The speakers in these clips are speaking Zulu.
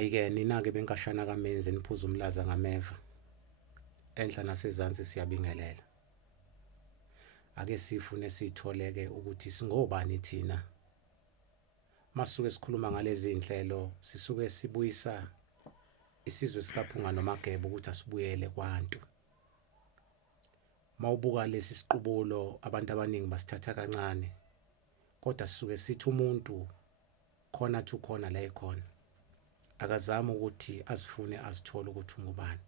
Ayike nina ke benkashana kaMenzi niphuza umlaza ngameva. Enhla nasezantsi siyabingelela. Ake sifune sitholeke ukuthi singobani thina. Masuke sikhuluma ngalezi inhlelo sisuke sibuyisa isizwe sikaPhunga noMageba ukuthi asibuyele kwaNtu. Mawubuka lesi siqubulo abantu abaningi basithatha kancane. Kodwa sisuke sithi umuntu khona to khona la ekhona. Akazama ukuthi asifune asithole ukuthi ungubani.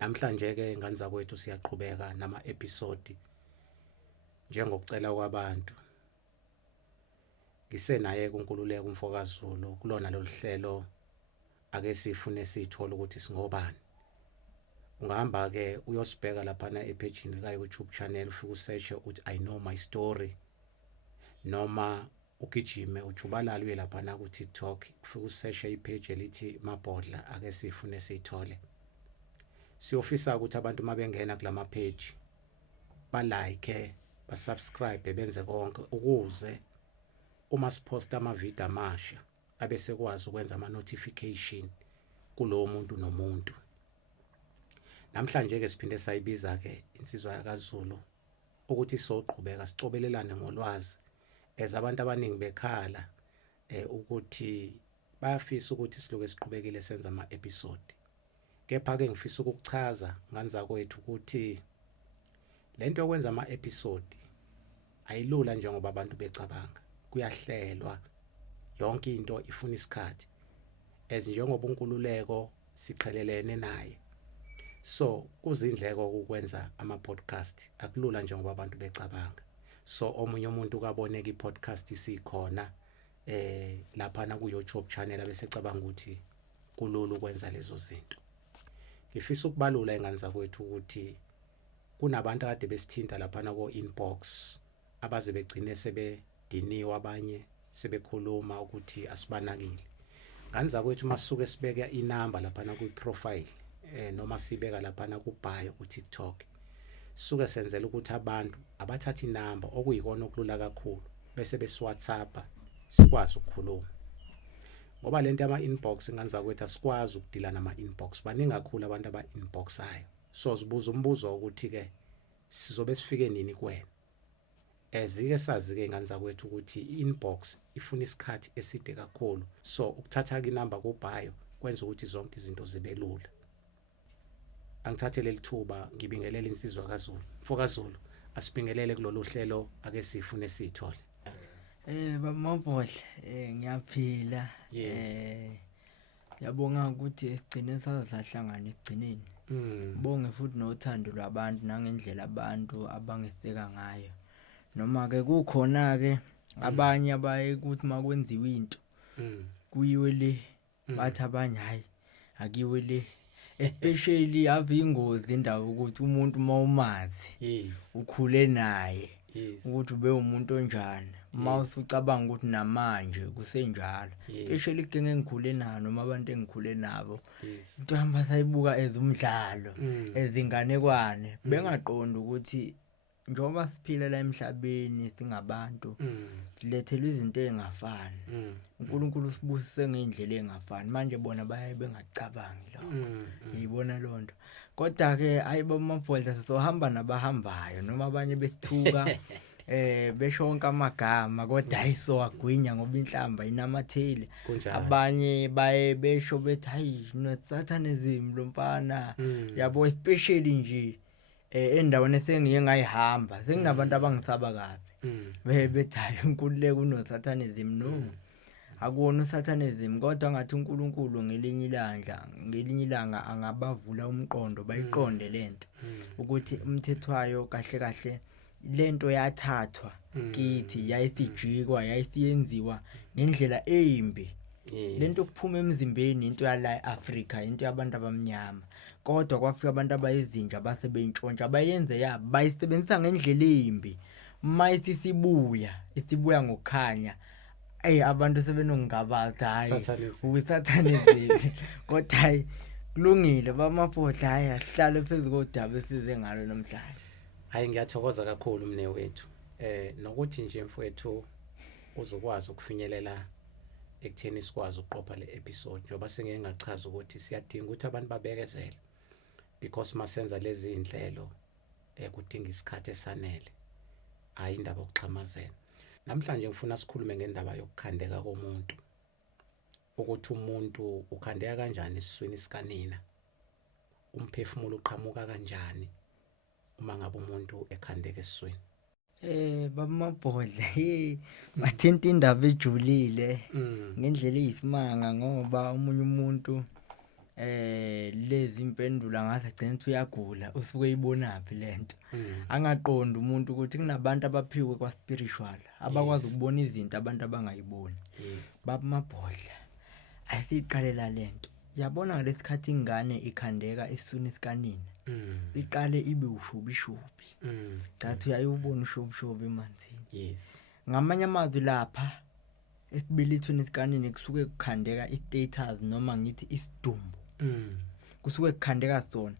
Namhlanje ke ingane zakwethu siyaqhubeka nama episode njengokucela kwabantu. Ngisenaye kuNkululeko uMfokazulu kulona loluhlelo ake sifune sithola ukuthi singobani. Ungahamba ke uyosibheka lapha na epagini ka YouTube channel ufike usearch uthi I know my story noma ugijime ujubalala uye lapha na ku TikTok ufike usearch ipage elithi Mabhodla ake sifune sithole. Siyofisa ukuthi abantu mabengena kulama page ba like ba subscribe benze konke ukuze uma siposta ama video amasha abese kwazi ukwenza ama notification kulowo muntu nomuntu. Namhlanje ke siphinde sayibiza ke insizwa yakaZulu ukuthi soqhubeka sicobelelane ngolwazi ezabantu abaningi bekhala ukuthi bayafisa ukuthi siloke siqhubekile senza ama episode. Kepha ke ngifisa ukuchaza nganza kwethu ukuthi lento yokwenza ama episode ayilula njengoba abantu becabanga. Kuyahlelwa yonke into ifuna isikhathi. Njengoba uNkululeko siqhelelene naye. So kuzindleko ukwenza ama podcast akulula njengoba abantu becabanga. So omunye umuntu kaboneka iPodcast isikhona lapha na ku YouTube channel abese cabanga ukuthi kulula ukwenza lezo zinto. Ngifisa ukubalula ingane zakwethu ukuthi kunabantu akade besithinta lapha na ko inbox abaze begcine sebediniwe abanye sebekhuluma ukuthi asibanakile. Ngane zakwethu masuke sibeka inamba lapha na ku profile noma sibeka lapha na ku bio ku TikTok. Suke senzela ukuthi abantu abathatha inamba okuyikona okulula kakhulu bese besiWhatsApp sikwazi ukukhuluma. Ngoba lento ama inbox ingane zakwethu asikwazi ukudila nama inbox baningi kakhulu abantu aba inboxayo. So sibuza umbuzo ukuthi ke sizobe sifike nini kuwena. Ezike sazi ke ingane zakwethu ukuthi inbox ifuna isikhathi eside kakhulu. So ukuthatha ke inamba ku bio kwenza ukuthi zonke izinto zibe lula. Angithathele lithuba ngibingelele insizwa kaZulu. Mfokazulu asibingelele kulolu hlelo ake sifune sithole. Mabhodla ngiyaphila. Yabonga ukuthi sigcine sahlangana ekugcineni. Bonge futhi nothando lwabantu nangendlela abantu abangiseka ngayo. Noma ke kukhona ke abanye abaye ukuthi makwenziwa into kuyiwe le bathi abanye hayi akiwe le. Especially ave ingozi indawo ukuthi umuntu mawumazi ukhule naye ukuthi ube umuntu onjani mawusucabanga ukuthi namanje kusenjalo especially kenge ngikhule nayo noma abantu engikhule nabo into hamba sayibuka ezumdlalo ezinganekwane bengaqonda ukuthi njengoba siphila la emhlabeni singabantu silethelwe izinto ezingafani uNkulunkulu sibusise ngeindlela ezingafani manje bona bayaye bengacabangi lo yibona lonto kodwa ke ayibo Mabhodla sizohamba nabahambayo noma abanye besithuka beshonka amagama kodwa ayiso agwinya ngoba inhlamba inamatheli abanye baye besho bethi hayi no satanism lo mfana yabo especially nje endaweni esengiye ngayihamba senginabantu abangisaba kabi bethi hayi uNkululeko uno satanism no akuwona usatanism kodwa ngathi uNkulunkulu ngelinye ilanga angabavula umqondo bayiqonde lento ukuthi umthethwayo kahle kahle lento yathathwa kithi yayisijikwa yayisiyenziwa ngendlela embi lento kuphuma emzimbeni into yala eAfrika into yabantu abamnyama kodwa kwafika abantu abayizinja basebentshontsha abayenze yabo bayisebenzisa ngendlela embi mayithi isibuya ngokukhanya abantu sebenongabaza hayi uSatanism kodwa hayi kulungile baMabhodla hayi asihlale phezulu kodaba esize ngalo namhlanje. Hayi ngiyathokoza kakhulu mnewethu nokuthi nje mfowethu uzokwazi ukufinyelela ekutheni sikwazi ukuqopha le episode njoba sengeke ngachaza ukuthi siyadinga ukuthi abantu babekezele because masenza lezi inhlelo kudinga isikhathi esanele hayi indaba yokuxhamazela. Namhlanje ngifuna sikhulume ngendaba yokukhandeka komuntu, ukuthi umuntu ukhandeka kanjani esiswini sikanina, umphefumulo uqhamuka kanjani uma ngabe umuntu ekhandeka esiswini. Baba Mabhodla bathinta indaba ejulile ngendlela eyisimanga ngoba umunye umuntu lezi impendulo ngathi agcina ukuthi uyagula usuke eyibonaphi lento. Angaqonda umuntu ukuthi kunabantu abaphiwe kwa spiritual abakwazi ukubona izinto abantu abangayiboni. Baba Mabhodla ayisiqalela lento. Yabona ngalesikhathi ingane ikhandeka esiswini sikanina. Iqale ibe ushubishubi. Cathi uyayibona ushubishubi emanzini. Yes. Ngamanye amazwi lapha esibelethweni sikanini kusuke kukhandeka istatus noma ngithi isidumbu. Kusuke kukhandeka sona.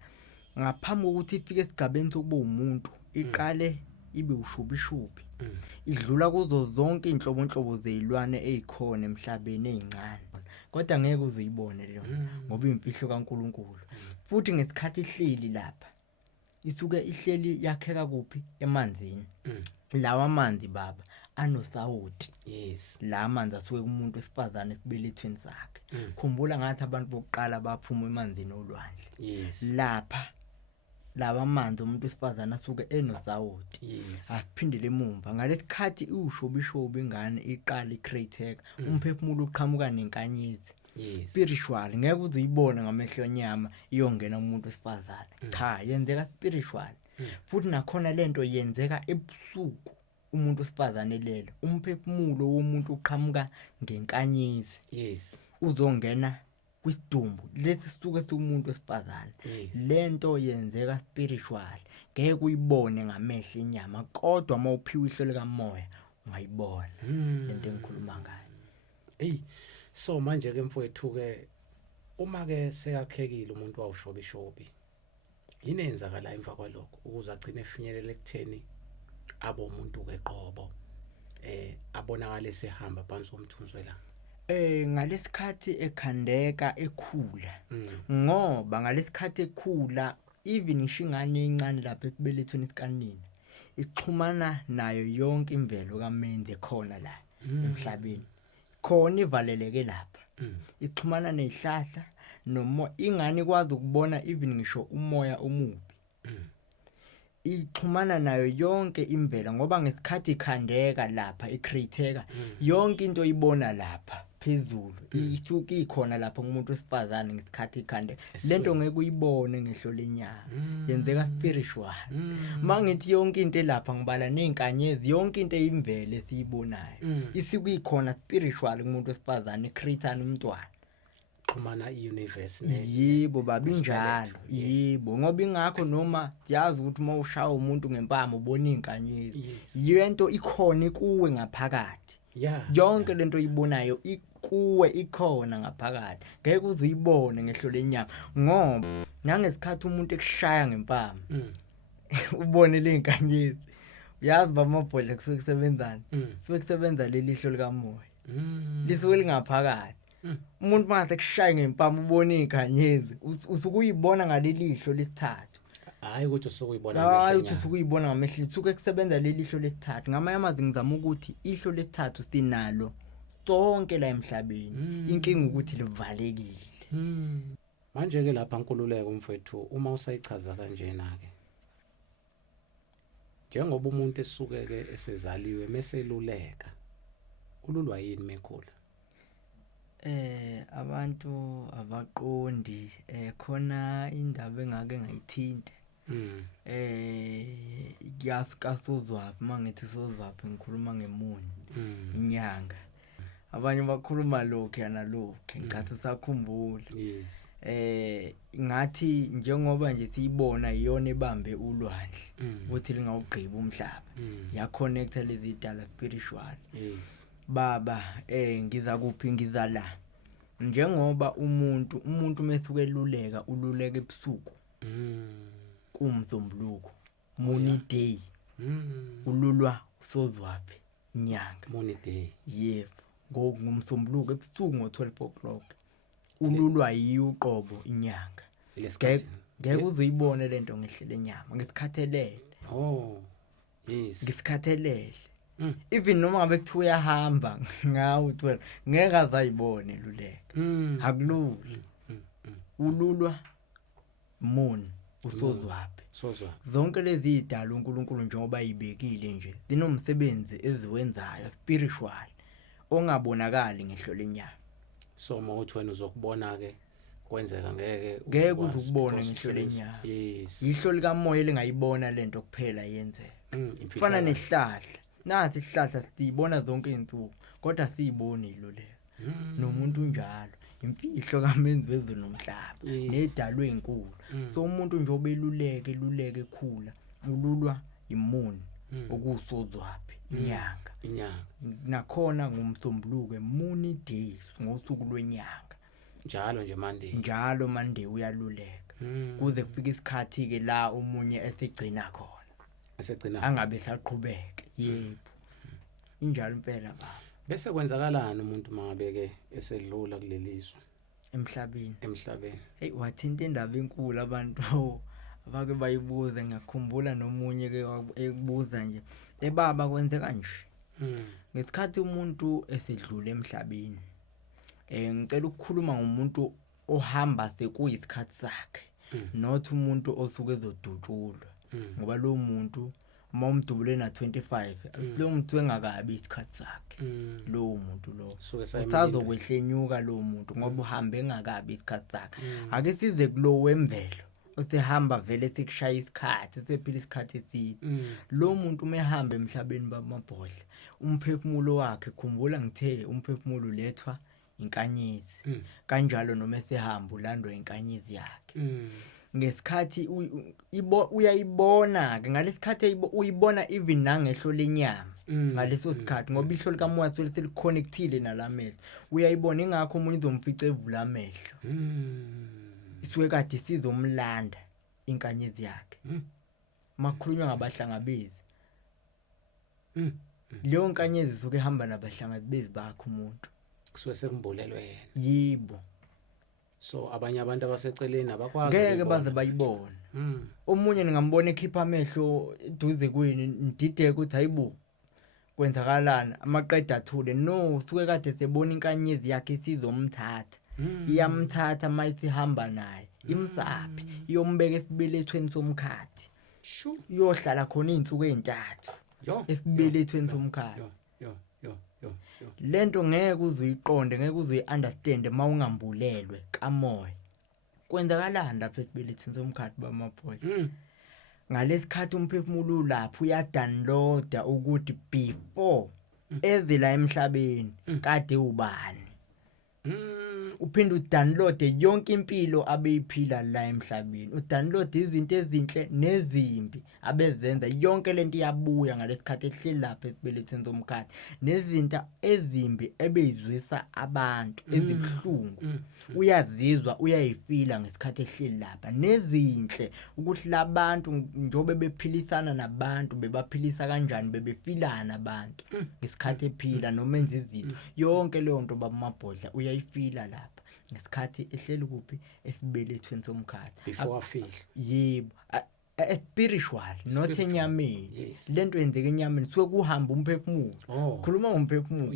Ngaphambi kokuthi ifike esigabeni sokuba umuntu, iqale ibe ushubishubi. Idlula kuzo zonke inhlobonhlobo zezilwane ezikhona emhlabeni ezincane. Kodwa ngeke uzuyibone leyo ngoba imfihlo kaNkuluNkulu. Futhi ngesikhathi ihleli lapha isuke ihleli yakheka kuphi emanzini. Lawa amanzi baba anosawoti. Yes. La amanzi asuke kumuntu esifazane esibelethweni sakhe. Khumbula ngathi abantu bokuqala baphuma emanzini olwandle. Yes. Lapha lawa amanzi umuntu esifazane asuke enosawoti. Yes. Asiphindele emumva ngalesikhathi iushobishobi ingane iqala icreateka umphefumulo uqhamuka nenkanyezi. Yes. Spiritual ngeke uzuyibona ngamehlo enyama iyongena umuntu esifazane. Cha, yenzeka spiritual. Futhi nakhona lento yenzeka ebusuku umuntu esifazane lelo. Umphefumulo womuntu uqhamuka ngenkanyezi. Yes. Uzongena kwisidumbu lesi sisuke somuntu esifazane. Lento yenzeka spiritual. Ngeke uyibone ngamehlo enyama kodwa mawuphiwe ihlelo kamoya ungayibona lento engikhuluma ngayo. So manje ke mfowethu ke uma ke sekakhekile umuntu wawushobishobi yini enzakala emva kwalokho ukuze agcine efinyelela ekutheni abo umuntu ke qobo abonakala esehamba phansi komthunzwelanga. Ngalesikhathi ekhandeka ekhula ngoba ngalesikhathi ekhula even ishingane encane lapha esibelethweni sikanini ixhumana nayo yonke imvelo kaMenzi ekhona la emhlabeni. Khona ivaleleke lapha. Ixhumana nezihlahla noma ingane ikwazi ukubona even ngisho umoya omubi. Ixhumana nayo yonke imvelo ngoba ngesikhathi ikhandeka lapha icreateka yonke into ibona lapha phezulu. Isuke ikhona lapha kumuntu wesifazane ngesikhathi ikhandeka. Lento ngeke uyibone ngehlo lenyama. Yenzeka spiritual. Mangithi yonke into lapha ngibala nezinkanyezi yonke into eyimvelo esiyibonayo. Isuke ikhona spiritual kumuntu wesifazane icreatana umntwana. Xhumana iuniverse yebo babi njalo. Yebo ngoba ingakho noma yazi ukuthi uma ushaya umuntu ngempama ubona izinkanyezi. Yento ikhona kuwe ngaphakathi. Yonke lento oyibonayo kuwe ikhona ngaphakathi. Ngeke uzuyibone ngehlo lenyama ngoba nangesikhathi umuntu ekushaya ngempama ubone lezinkanyezi. Uyazi Baba Mabhodla kusuke kusebenzana. Kusuke kusebenza lelihlo likamoya. Lisuke lingaphakathi. Umuntu mase kushaya ngempama ubona izinkanyezi usuke uyibona ngalelihlo lesithathu. Hayi ukuthi usuke uyibona ngamehlo. Hayi ukuthi usuke uyibona ngamehlo. Usuke kusebenza lelihlo lesithathu. Ngamanye amazwi ngizama ukuthi ihlo lesithathu sinalo sonke la emhlabeni. Inkinga ukuthi livalekile. Manje ke lapha Nkululeko mfowethu uma usayichaza kanjena ke njengoba umuntu esuke ke esezaliwe meseluleka ululwa yini mekhula? Abantu abaqondi khona indaba engake ngayithinta. Kasozwaphi mangithi sozwaphi ngikhuluma ngemuni inyanga. Abanye bakhuluma lokho yana lokho ngicathi usakhumbula. Yes. Ngathi njengoba nje siyibona iyona ebambe ulwandle ukuthi lingawugqiba umhlaba. Ya connecta lezi dala spiritual. Yes. Baba ngiza kuphi ngiza la. Njengoba umuntu mesuke eluleka ululeka ebusuku. Kumzombuluko. Moon day. Ululwa usozwaphi inyanga. Moon day. Yebo. ngomsombuluko ebusuku ngo-12 o'clock ululwa yiyo uqobo inyanga lesikhathi ngeke uzuyibone lento ngehlele enyama ngesikhathelele yes ngesikhathelele even noma ngabe kuthiwa uyahamba ngawo 12 ngeke azayibone luleka akulula ululwa moon usozwaphi zonke lezi idala uNkulunkulu njengoba ayibekile nje zinomsebenzi eziwenzayo spiritual ongabonakali ngehlo lenyama so mawuthi wena uzokubona ke kwenzeka ngeke uzukubona ngehlo lenyama yes ihlo likamoya lingayibona lento kuphela yenzeka kufana nehlahla nathi isihlahla siyibona zonke izinsuku kodwa siyiboni iloleka nomuntu njalo imfihlo kamenzi wezulu nomhlaba nedalwe inkulu so umuntu nje obeluleke ekhula ululwa imuni okusozwaphi inyanga nakhona ngomsombuluko moon days ngosuku lwenyanga njalo Monday uyaluleka kuze kufike isikhathi ke la umunye esegcina khona angabe saqhubeka yebo injalo impela baba bese kwenzakalana umuntu mangabeke esedlula kulelizwe emhlabeni hey wathinta indaba enkulu abantu abake bayibuza ngakhumbula nomunye ke ekubuza nje ebaba kwenze kanje ngesikhathi umuntu esedlula emhlabeni ngicela ukukhuluma ngomuntu ohamba sekuyisikhathi sakhe not umuntu osuke ezodutshulwa ngoba lo muntu uma umdubule na 25 lo muntu engakabi isikhathi sakhe lo muntu lo usazokwehlanyuka lo muntu ngoba uhambe engakabi isikhathi sakhe ake size kulo wemvelo osehamba vele sekushaya isikhathi sephila isikhathi eside lo muntu umehamba emhlabeni bamabhodla umphefumulo wakhe khumbula ngithe umphefumulo ulethwa inkanyezi kanjalo noma esehamba ulandwa inkanyezi yakhe ngesikhathi uyayibona ke ngalesikhathi uyibona even nangehlo lenyama ngaleso sikhathi ngoba ihlo likamoya seliconnectile nalamehlo uyayibona ingakho umuntu uzomfica evula amehlo isuke kade sizomlanda inkanyezi yakhe makhulunywa ngabahlangabezi leyo nkanyezi isuke ihamba nabahlangabezi bakhe umuntu kusuke sekumbulelwe yena yibo so abanye abantu abaseceleni abakwazi ngeke baze bayibona omunye ngingambona ekhipha amehlo eduze kweni ndideke ukuthi hayibo kwenzakalana amaqeda athule no suke kade sebona inkanyezi yakhe sizomthatha iyamthatha mayisihamba naye imsaphi iyombeka esibelethweni somkhathi uyohlala khona izinsuku ezintathu esibelethweni somkhathi lento ngeke uzuyiqonde ngeke uzuyi-understand mawungambulelwe kamoya kwenzakalani lapha esibelethweni somkhathi bamabhodla ngalesikhathi umphefumulo lapho uyadownloada ukuthi before ezela emhlabeni kade ubani uphinde udownload yonke impilo abeyiphila la emhlabeni udownload izinto ezinhle nezimbi abezenza yonke lento iyabuya ngalesikhathi ehleli lapha esibelethweni somkhathi nezinto ezimbi ebeyizwisa abantu ezibhlungu uyazizwa uyayifila ngesikhathi ehleli lapha nezinhle ukuthi labantu njobe bephilisana nabantu bebaphilisa kanjani bebefilana abantu ngesikhathi ephila noma enza izinto yonke leyo nto bamabhodla uyayifila lapha ngesikhathi ehleli kuphi esibelethweni somkhathi before afile yebo spiritual not enyameni lento yenzeka enyameni suke kuhamba umphefumulo khuluma ngomphefumulo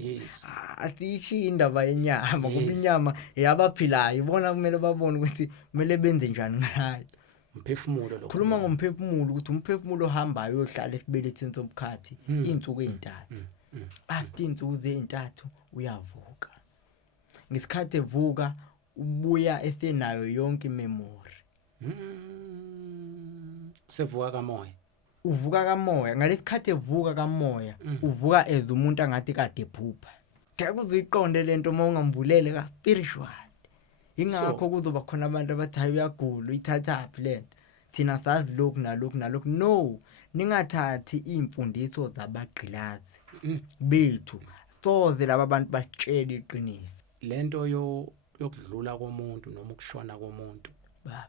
asiyishi indaba yenyama ngoba inyama yabaphilayo ibona kumele babone ukuthi kumele benze njani ngayo umphefumulo lo khuluma ngomphefumulo ukuthi umphefumulo ohambayo uyohlala esibelethweni somkhathi izinsuku ezintathu after izinsuku ezintathu uyavuka ngesikhathi evuka ubuya esenayo yonke memory sevuka kamoya uvuka kamoya ngalesikhathi evuka kamoya uvuka as umuntu angathi kade ephupha ngeke uziqonde lento mawungambulele ka spiritual ingakho kuzoba khona abantu abathi uyagula uyithathaphi lento thina sazi lokhu nalokhu no ningathathi imfundiso zabagqilazi bethu soze laba bantu basitshela iqiniso lento yokudlula komuntu noma ukushona komuntu baba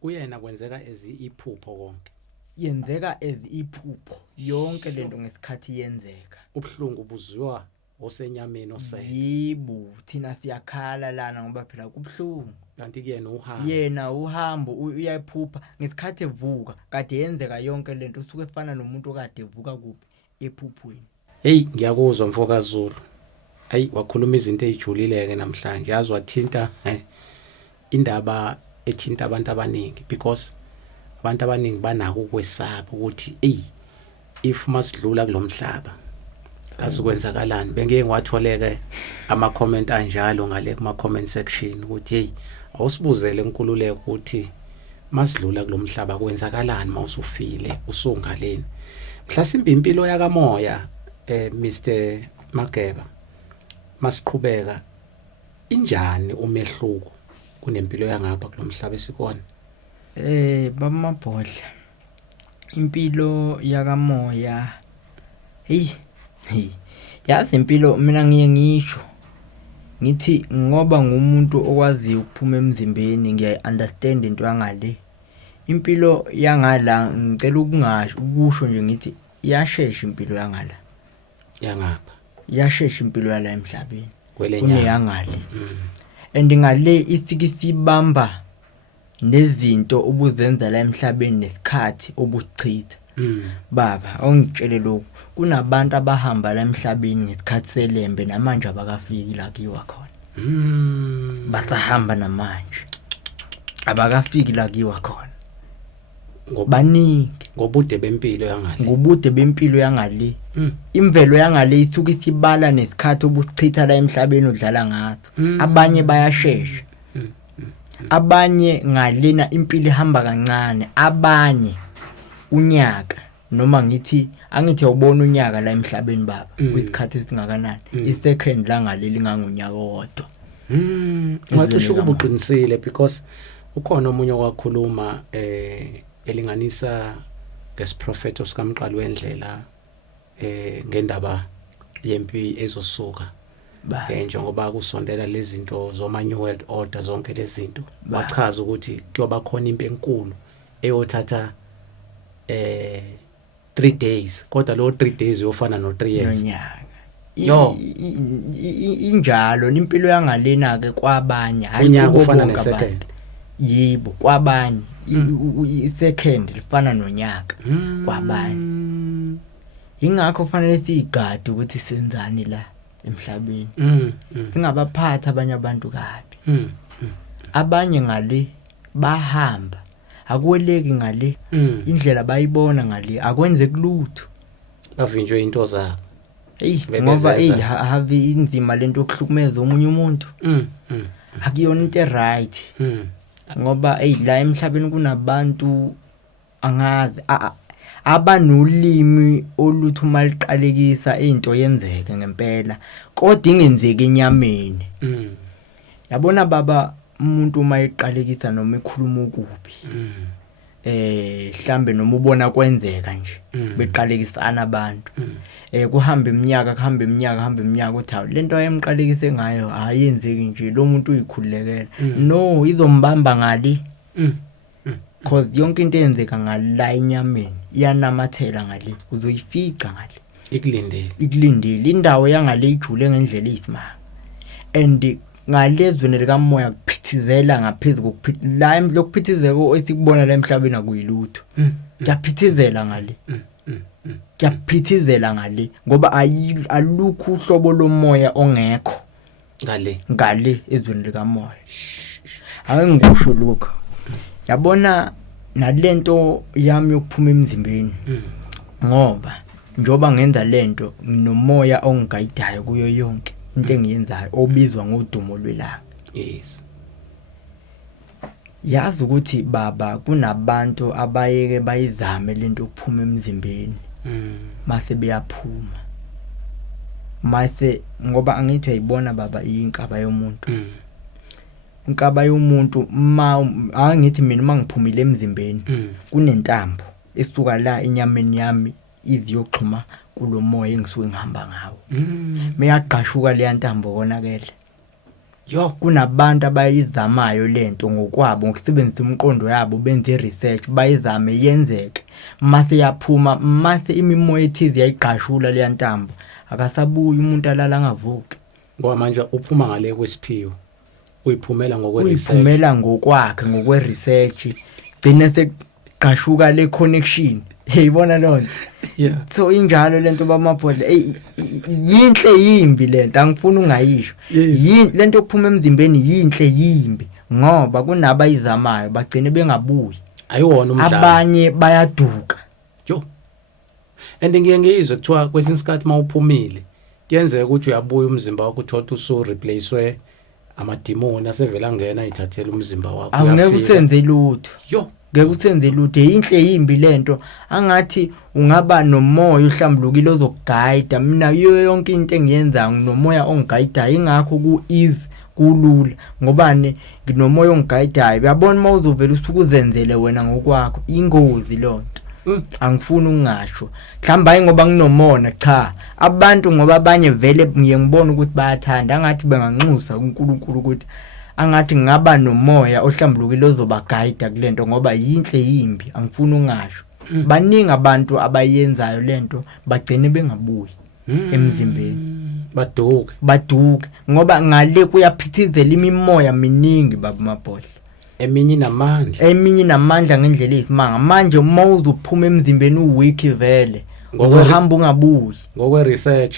kuyena kwenzeka iphupho konke yenzeka iphupho yonke lento ngesikhathi yenzeka ubhlungu buzwa osenyameni osele yibo thina siyakhala lana ngoba phela kubhlungu kanti kuyena uhambo yena uhambo uyayiphupha ngesikhathi evuka kade yenzeka yonke lento usuke efana nomuntu okade evuka kuphi ephuphweni. hey ngiyakuzwa mfokaZulu ayi wakhuluma izinto ezijulileke namhlanje yazi wathinta indaba ethinta abantu abaningi because abantu abaningi banako ukwesaba ukuthi if masidlula kulomhlaba azokwenzakalani bengeke ngiwatholeke ama comment anjalo ngale kuma comment section ukuthi hey awusibuzele inkululeko ukuthi masidlula kulomhlaba kwenzakalani mawusufile usungaleni mhlasimbe impilo yakamoya Mr Mageba masiqhubeka injani umehluko kunempilo yangapha kulomhlaba esikona baba Mabhodla impilo yakamoya yazi impilo mina ngiye ngisho ngithi ngoba ngumuntu okwazi ukuphuma emzimbeni ngiya-understand into yangale impilo yangala ngicela ukungasho ukusho nje ngithi iyashesha impilo yangala yangapha iyashesha impilo yala emhlabeni kuneyangale and ngale isikisibamba nezinto obuzenza la emhlabeni nesikhathi obuchitha baba ongitshele lokho kunabantu abahamba la emhlabeni ngesikhathi selembe namanje abakafiki la kiwa khona basahamba namanje abakafiki la kiwa khona ngobaningi ngobude bempilo yangale ngobude bempilo yangale imvelo yangale isuka isibala nesikhathi obuchitha la emhlabeni odlala ngazo abanye bayashesha abanye ngalena impilo ihamba kancane abanye unyaka noma ngithi angithi ubona unyaka la emhlabeni baba kwisikhathi esingakanani i-second la ngaleli ngangonyaka wodwa ngathi ukubuqinisile because ukhona omunye okwakhuluma elinganisa ngesiprofeto sikamqali wendlela ngendaba yempi ezosuka njengoba kusondela lezi zinto zoma new world order zonke lezi zinto bachaza ukuthi kuyoba khona impi enkulu eyothatha 3 days kodwa lo 3 days uyofana no 3 years nonyaka injalo impilo yangalena ke kwabanye hayi kufana ne-second yibo kwabanye i-second lifana nonyaka kwabanye ingakho fanele sigade ukuthi senzani la emhlabeni singabaphatha abanye abantu kabi abanye ngale bahamba akweleki ngale indlela bayibona ngale akwenze kulutho bavinjwe into zabo ngoba have inzima lento okuhlukumeza omunye umuntu akuyona into right ngoba la emhlabeni kunabantu angazi abanolimi oluthi uma liqalekisa into yenzeke ngempela kodwa ingenzeki enyameni yabona baba umuntu uma eqalekisa noma ekhuluma ukubi mhlambe noma ubona kwenzeka nje beqalekisana abantu kuhamba iminyaka uthi lento ayemqalekise ngayo ayenzeki nje lo muntu uyikhulekela no izombamba ngali cause yonke into eyenzeka ngala enyameni iyanamathela ngale uzoyifica ngale ikulindele indawo yangale ijule ngendlela eyisimanga and ngalezweni likamoya kuphithizela ngaphezulu kokuphithizela la lokuphithizeko esikubona la emhlabeni akuyilutho kuyaphithizela ngale kuyaphithizela ngale ngoba alukho uhlobo lomoya ongekho ngale ezweni likamoya ake ngisho lokho yabona nalento yami yokuphuma emzimbeni ngoba njoba ngenza lento nomoya ongigayidayo kuyo yonke into engiyenzayo obizwa ngodumo lwelanga yes yazi ukuthi baba kunabantu abayeke bayizame lento ukuphuma emzimbeni mase beyaphuma mase ngoba angithi uyayibona baba inkaba yomuntu inkaba yomuntu angithi mina mangiphumile emzimbeni kunentambo esuka la enyameni yami iziyoxhuma kulomoya engisuke ngihamba ngawo meyaqashuka le ntambo konakele kunabantu abayizamayo lento ngokwabo ngokusebenzisa umqondo yabo benze research bayizame yenzeke mase yaphuma mase imimoya ethize yayiqashula le ntambo akasabuyi umuntu alala angavuki. Ngoba manje uphuma ngale kwesiphiwo uyiphumela ngokwe-research. Uyiphumela ngokwakhe ngokwe-research gcine seqashuka le connection. Yeyibona lo nto. Yeah. So injalo lento bamabhodla yinhle yimbi lento angifuni ungayisho. Yini lento okuphuma emzimbeni yinhle yimbi ngoba kunabayizamayo bagcine bengabuyi. Ayiwona umdlalo. Abanye bayaduka. Jo. And ngiyengizwe kuthiwa kwesinye isikhathi mawuphumile kuyenzeka ukuthi uyabuya umzimba wakho uthola usu replacewe amadimoni asevela ngena ithathela umzimba wakho. Awungeke usenze lutho. Jo. Ngeke usenze lutho yinhle yimbi lento angathi ungaba nomoya ohlambulukile ozokuguide mina yonke into engiyenza nginomoya onguguide ingakho ku easy kulula ngobane nginomoya onguguide uyabona mawuzovela usuku uzenzele wena ngokwakho ingozi lonto. Angifuni ungasho mhlamba hayi ngoba nginomona cha abantu ngoba abanye vele ngiye ngibona ukuthi bayathanda angathi benganxusa uNkulunkulu ukuthi angathi ngaba nomoya ohlambulukile ozoba guide kulento ngoba yinhle yimbi angifuni ungasho. Baningi abantu abayenzayo lento bagcine bengabuyi emzimbeni baduke ngoba ngale kuyaphithizela imimoya miningi baba mabhodla. Eminye namandla ngendlela eyisimanga manje uma uzophuma emzimbeni uweak vele uzohamba ungabuyi ngokwe-research.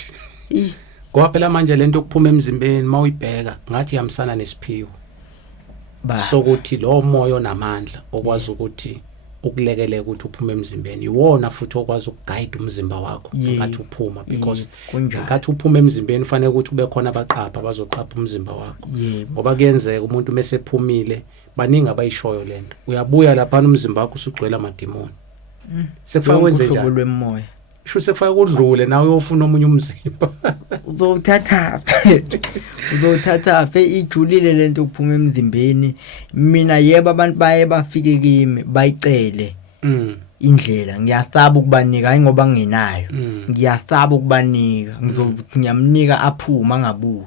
Ngoba phela manje lento okuphuma emzimbeni mawuyibheka ngathi yamsana nesiphiwo sokuthi lo moya onamandla okwazi ukuthi ukulekeleka ukuthi uphume emzimbeni iwona futhi okwazi ukuguide umzimba wakho ngathi uphuma because ngathi uphuma emzimbeni kufanele ukuthi ube khona abaqapha bazoqapha umzimba wakho ngoba kuyenzeka umuntu mesephumile baningi abayishoyo lento uyabuya lapha umzimba wakho usugcwele amadimoni sekufaka wenze njalo lwemoya sho sekufaka kudlule nawe uyofuna omunye umzimba uzothatha ijulile lento ukuphuma emzimbeni mina yebo abantu baye bafike kimi bayicele indlela ngiyasaba ukubanika hayi ngoba ngingenayo ngiyasaba ukubanika ngiyamnika aphuma ngabuyi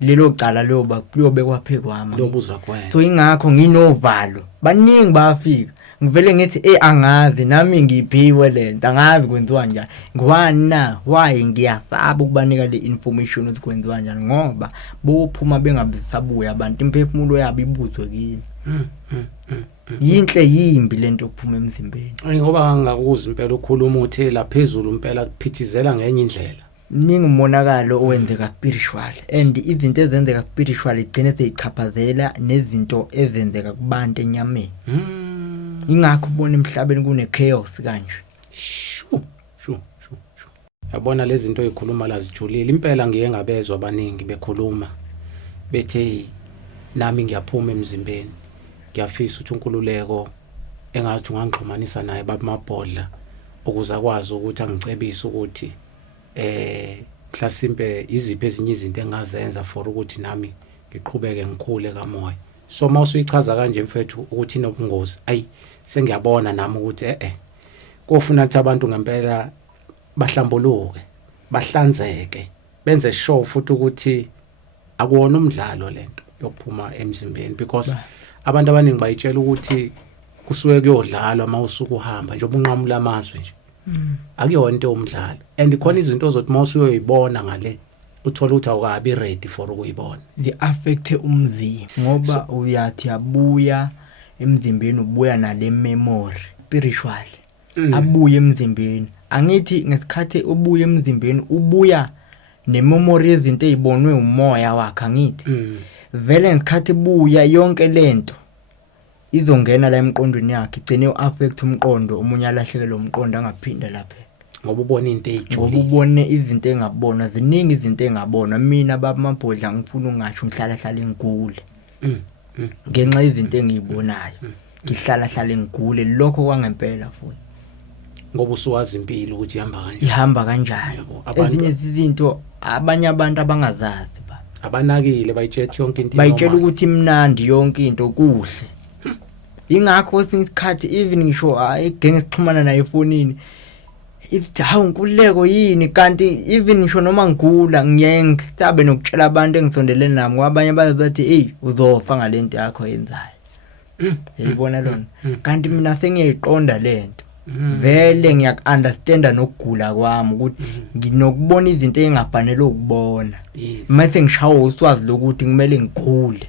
lelo cala liyobe kwaphe kwami lobuzwa kwena so ingakho nginovalo baningi bafika ngivele ngithi angazi nami ngiphiwe lento angazi kwenziwa njani ngwani na why ngiyasaba ukubanika le information ukuthi kwenziwa kanjani ngoba bophuma bengabisabuya abantu imphefumulo yabo ibuzwe kini yinhle yimbi lento okuphuma emzimbeni ngoba angakuza impela ukhuluma uthi la phezulu impela kuphithizela ngenye indlela ningi umonakalo owenzeka spiritual and izinto ezenzeka spiritual igcine seyichaphazela nezinto ezenzeka kubantu enyameni ingakho ubona emhlabeni kune chaos kanje shu yabona lezi zinto ezikhuluma la zijulile impela ngiye ngabezwa abaningi bekhuluma bethe nami ngiyaphuma emzimbeni ngiyafisa ukuthi unkululeko engathi ungangixhumanisa naye baba mabhodla ukuze akwazi ukuthi angicebise ukuthi mhlasimpe iziphi ezinye izinto engazenza for ukuthi nami ngiqhubeke ngikhule kamoya so mawusuyichaza kanje mfethu ukuthi inobungozi ayi sengiyabona nami ukuthi kofuna ukuthi abantu ngempela bahlambuluke bahlanzeke benze sure futhi ukuthi akuwona umdlalo lento yokuphuma emzimbeni because abantu abaningi bayitshela ukuthi kusuke kuyodlalwa mawusuku uhamba nje ubunqamula amazwi nje akuyona into yomdlalo and khona izinto ozothi mawusuyoyibona ngale uthola ukuthi awukabi ready for ukuyibona the affect umzimba ngoba uyathi abuya emzimbeni ubuya nale memory spiritual abuye emzimbeni angithi ngesikhathi ubuye emzimbeni ubuya nememory yezinto ezibonwe umoya wakhe angithi vele ngesikhathi buya yonke lento izongena la emqondweni yakhe igcine uaffect umqondo umunye alahlekelwe umqondo angaphinda lapha ngoba ubona into ezijulile ngoba ubone izinto engabona ziningi izinto engabona mina baba mabhodla ngifuna ungasho ngihlala ngigule ngenxa izinto engizibonayo ngihlala ngigule lokho kwangempela futhi ngoba usuwazi impilo ukuthi ihamba kanjani ezinye izinto abanye abantu abangazazi abanakile bayitshela yonke into bayitshela ukuthi imnandi yonke into kuhle ingakho isikhathi even ngisho egenge sixhumana naye efonini ithi hawu nkululeko yini kanti even ngisho noma ngigula ngiyabe nokutshela abantu engisondelene nami kwabanye bathi hey uzofa ngalento yakho yenzayo yayibona lona kanti mina sengiyiqonda lento vele ngiyakunderstanda nokugula kwami ukuthi nginokubona izinto engafanele ukubona mase ngishawo uswazi lokuthi kumele ngikhule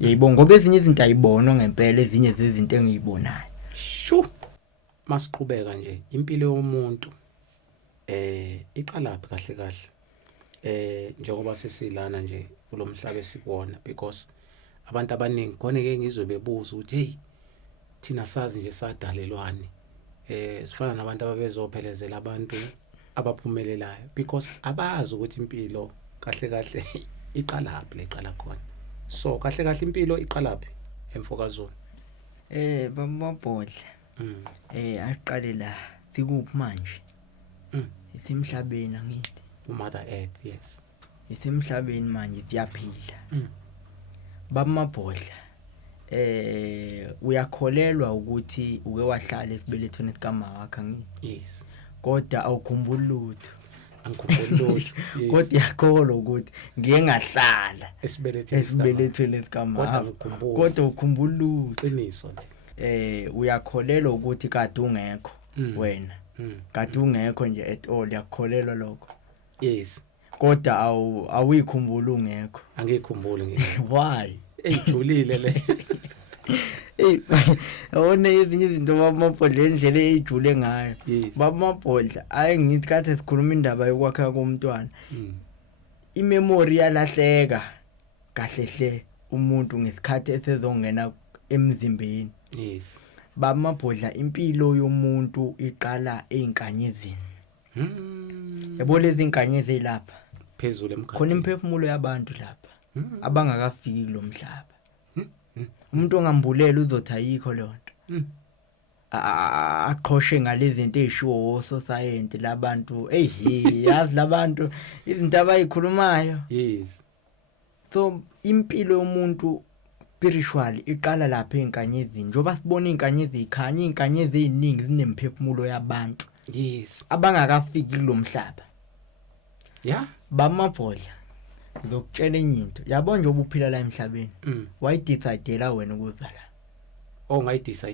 yebo ngoba ezinye izinto ayibonwa ngempela ezinye zezinto engiyibonayo shu masiqhubeka nje impilo yomuntu iqalaphi kahle kahle njengoba sesilana nje kulomhlaba esikuwona because abantu abaningi khona ke ngizobebuza ukuthi hey thina sazi nje sadalelwani sifana nabantu ababezophelezela abantu abaphumelelayo because abazi ukuthi impilo kahle kahle iqalaphi leqala khona so kahle kahle impilo iqalaphi emfokazweni bamabhodla aqale la sikuphi manje isemhlabeni angithi mother earth yes isemhlabeni manje siyaphila bamabhodla uyakholelwa ukuthi uke wahlala esibelethweni sikama wakhe angithi yes kodwa awukhumbuli lutho angikhumbuli kodwa yakholwa ukuthi ngike ngahlala esibelethweni sikama kodwa ukhumbula lutho iqiniso le uyakholelwa ukuthi kade ungekho wena kade ungekho nje at all yakholelwa lokho yes kodwa awuyikhumbula ungekho angikhumbuli ngisho why ejulile le awona ezinye izinto bamabhodla endlela ejule ngayo bamabhodla ayingithi kade sikhuluma indaba yokwakha komntwana imemory yalahleka kahle hle umuntu ngesikhathi esezongena emzimbeni yes bamabhodla impilo yomuntu iqala einkanyezini yabo lezi inkanyezi lapha phezulu emkhathini khona imphefumulo yabantu lapha abangakafiki kulomhlaba umuntu ongambulela uzothi ayikho lonto aqhoshe ngalezi zinto ezishiwo society labantu yazi labantu izinto abayikhulumayo yes so impilo yomuntu spiritual iqala lapha einkanyezini njoba sibona inkanyezi ikhanya inkanyezi eziningi zinemphefumulo yabantu yes abangakafiki kulomhlaba yeah bamabhodla ngokutshela enye into yabo nje obuphila la emhlabeni why decide wena ukuza la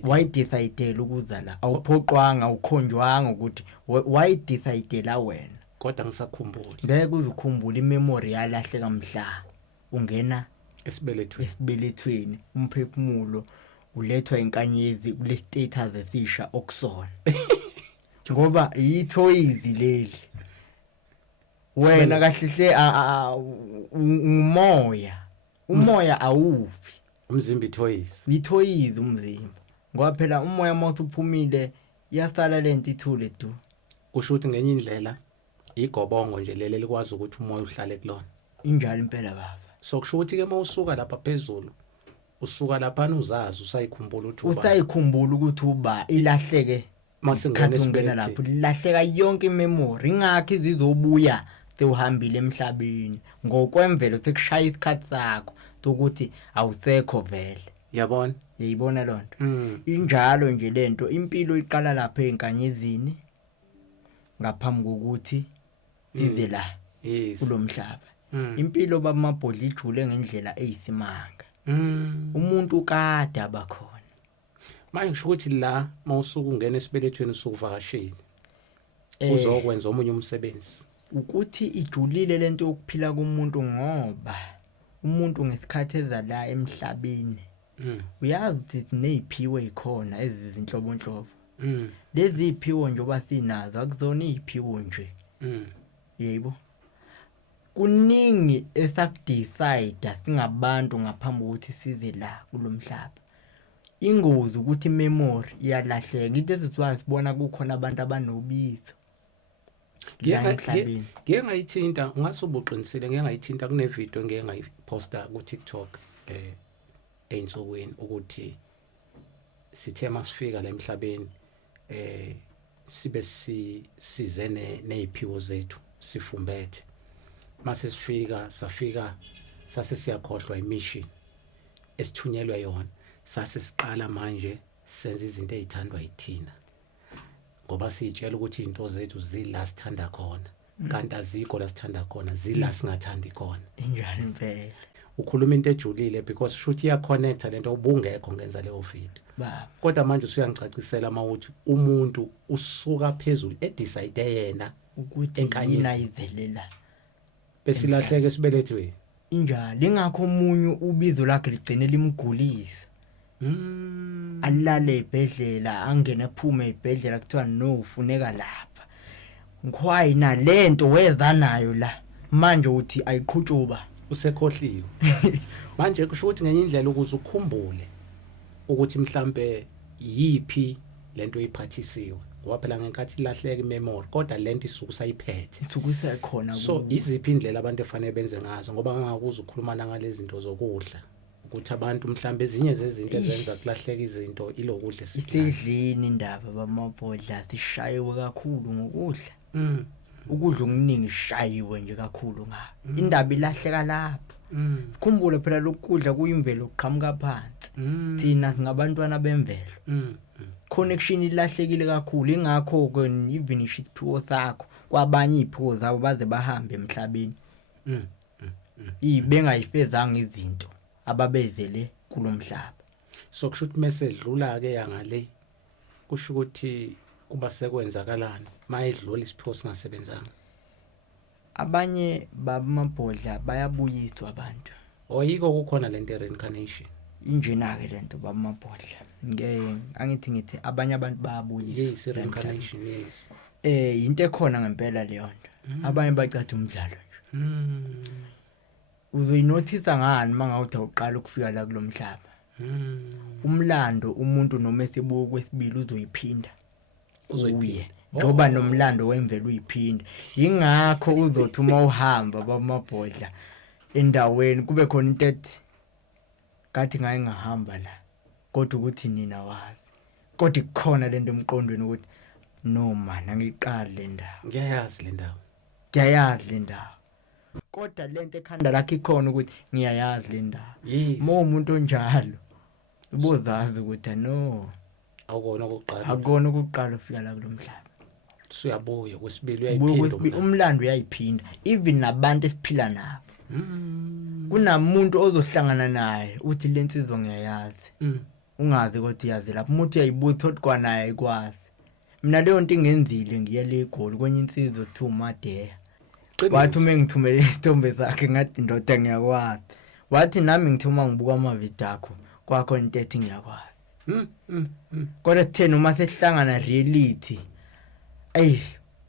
why decide ukuza la awuphoqwanga ukhonjwanga ukuthi why decide la wena kodwa ngisakhumbula ngeke uzukhumbula imemory yalahleka mhla ungena esibelethweni umphefumulo ulethwa inkanyezi kule status esisha okusona ngoba yithoyizi leli wena kahle umoya awufi umzimba ithoyizi umzimba ngoba phela umoya mawuthi uphumile yasala lento ithule du kusho ukuthi ngenye indlela igobongo nje lele likwazi ukuthi umoya uhlale kulona injalo impela baba so kusho ukuthi ke mawusuka lapha phezulu usuka lapha uzazi usayikhumbula ukuthi uba ilahleke masingena lapho ilahleka yonke imemory ingakho izizobuya sewuhambile emhlabeni ngokwemvelo sekushaya isikhathi sakho ukuthi awusekho vele yayibona lonto injalo nje lento impilo iqala lapha einkanyezini ngaphambi kokuthi size la kulomhlaba impilo bamabhodla ijule ngendlela eyisimanga umuntu kade abakhona manje ngisho ukuthi la mawusuka ungena esibelethweni sokuvakashela uzokwenza omunye umsebenzi ukuthi ijulile lento yokuphila komuntu ngoba umuntu ngesikhathi ezala emhlabeni uyazi ukuthi neziphiwe ikhona ezizinhlobonhlobo lezi iziphiwo njoba sinazo akuzona iziphiwo nje yebo kuningi esakudecide singabantu ngaphambi kokuthi size la kulomhlaba ingozi ukuthi memory iyalahleka into ezizwa sibona kukhona abantu abanobizo ngeke ngayithinta ngasubuqinisile ngeke ngayithinta kune video ngeke ngayiposta ku TikTok einsukwini ukuthi sithe masifika la emhlabeni sibe sizene neziphiwo zethu sifumbethe mase safika sase siyakhohlwa imission esithunyelwa yona sase siqala manje senze izinto ezithandwa yithina ngoba sitshela ukuthi into zethu zila sithanda khona kanti azikho la sithanda khona zila singathandi khona injalo impela ukhuluma into ejulile because shoot iya connecta lento ubungekho ngenza leyo video baba kodwa manje usuyangicacisela mawuthi umuntu usuka phezulu edecide yena ukuthi yina ivelela besilahleke sibelethwe injalo ingakho umunye ubizo lakhe ligcine limgulisa alale ebhedlela angene aphume ebhedlela kuthiwa no ufuneka lapha ngikhwayi na lento weza nayo la manje uthi ayiqhutshuba usekhohliwe manje kusho ukuthi ngenye indlela ukuze ukhumbule ukuthi mhlambe yipi lento oyiphathisiwe ngoba phela ngenkathi ilahleka imemory kodwa lento isuku sayiphethe isuku sekhona so iziphi indlela abantu efanele benze ngazo ngoba ngangakuza ukukhuluma ngalezi zinto zokudla ukuthi abantu mhlambe ezinye zezinto ezenza kulahleka izinto ilokudla isidlini indaba bamabhodla sishayiwe kakhulu ngokudla ukudla okuningi shayiwe nje kakhulu ngayo indaba ilahleka lapho sikhumbule phela lokudla kuyimvelo uqhamuka phansi thina singabantwana bemvelo connection ilahlekile kakhulu ingakho ke even isiphiwo sakho kwabanye iphiwo zabo baze bahambe emhlabeni ibengayifezanga izinto ababezele kulomhlaba so kusho ukuthi message dlula ke yangale kusho ukuthi kuba sekwenzakalana mayedlula isiphiwo singasebenzanga abanye babamabhodla bayabuyiswa abantu oyiko kukhona lento reincarnation injena ke lento babamabhodla ngithi abanye abantu bayabuyiswa yes reincarnation yes into ekhona ngempela leyo nto abanye bacatha umdlalo nje uzoyinothisa ngani mangawuthi uqala ukufika la kulomhlaba umlando umuntu noma esibuko kwesibili uzoyiphinda uye njoba nomlando wemvelo uyiphinda ingakho uzothi uma uhamba babamabhodla endaweni kube khona into ethi kathi ngaye ngahamba la kodwa ukuthi nina wazi kodwa kukhona lento emqondweni ukuthi no man angiqali le ndawo ngiyayazi le ndawo kodwa lento ekhanda lakhe ikhona ukuthi ngiyayazi le ndawo yes umuntu onjalo ubozazi ukuthi no akona ukuqala ufika la kulomhlaba uyabuya kwesibili uyayiphinda umlando uyayiphinda even nabantu esiphila nabo kunamuntu ozohlangana naye uthi lensizwa ngiyayazi ungazi ukuthi yazi lapho umuntu uyayibuza ukuthi kwanaye ikwazi mina leyo nto ingenzile ngiye le eGoli kwenye insizwa kuthi uMadeya wathi uma ngithumele isithombe sakhe ngathi ndoda ngiyakwazi wathi nami ngithuma ngibuka amavideo akho kwakho into ethi ngiyakwazi kodwa thena uma sehlangana reality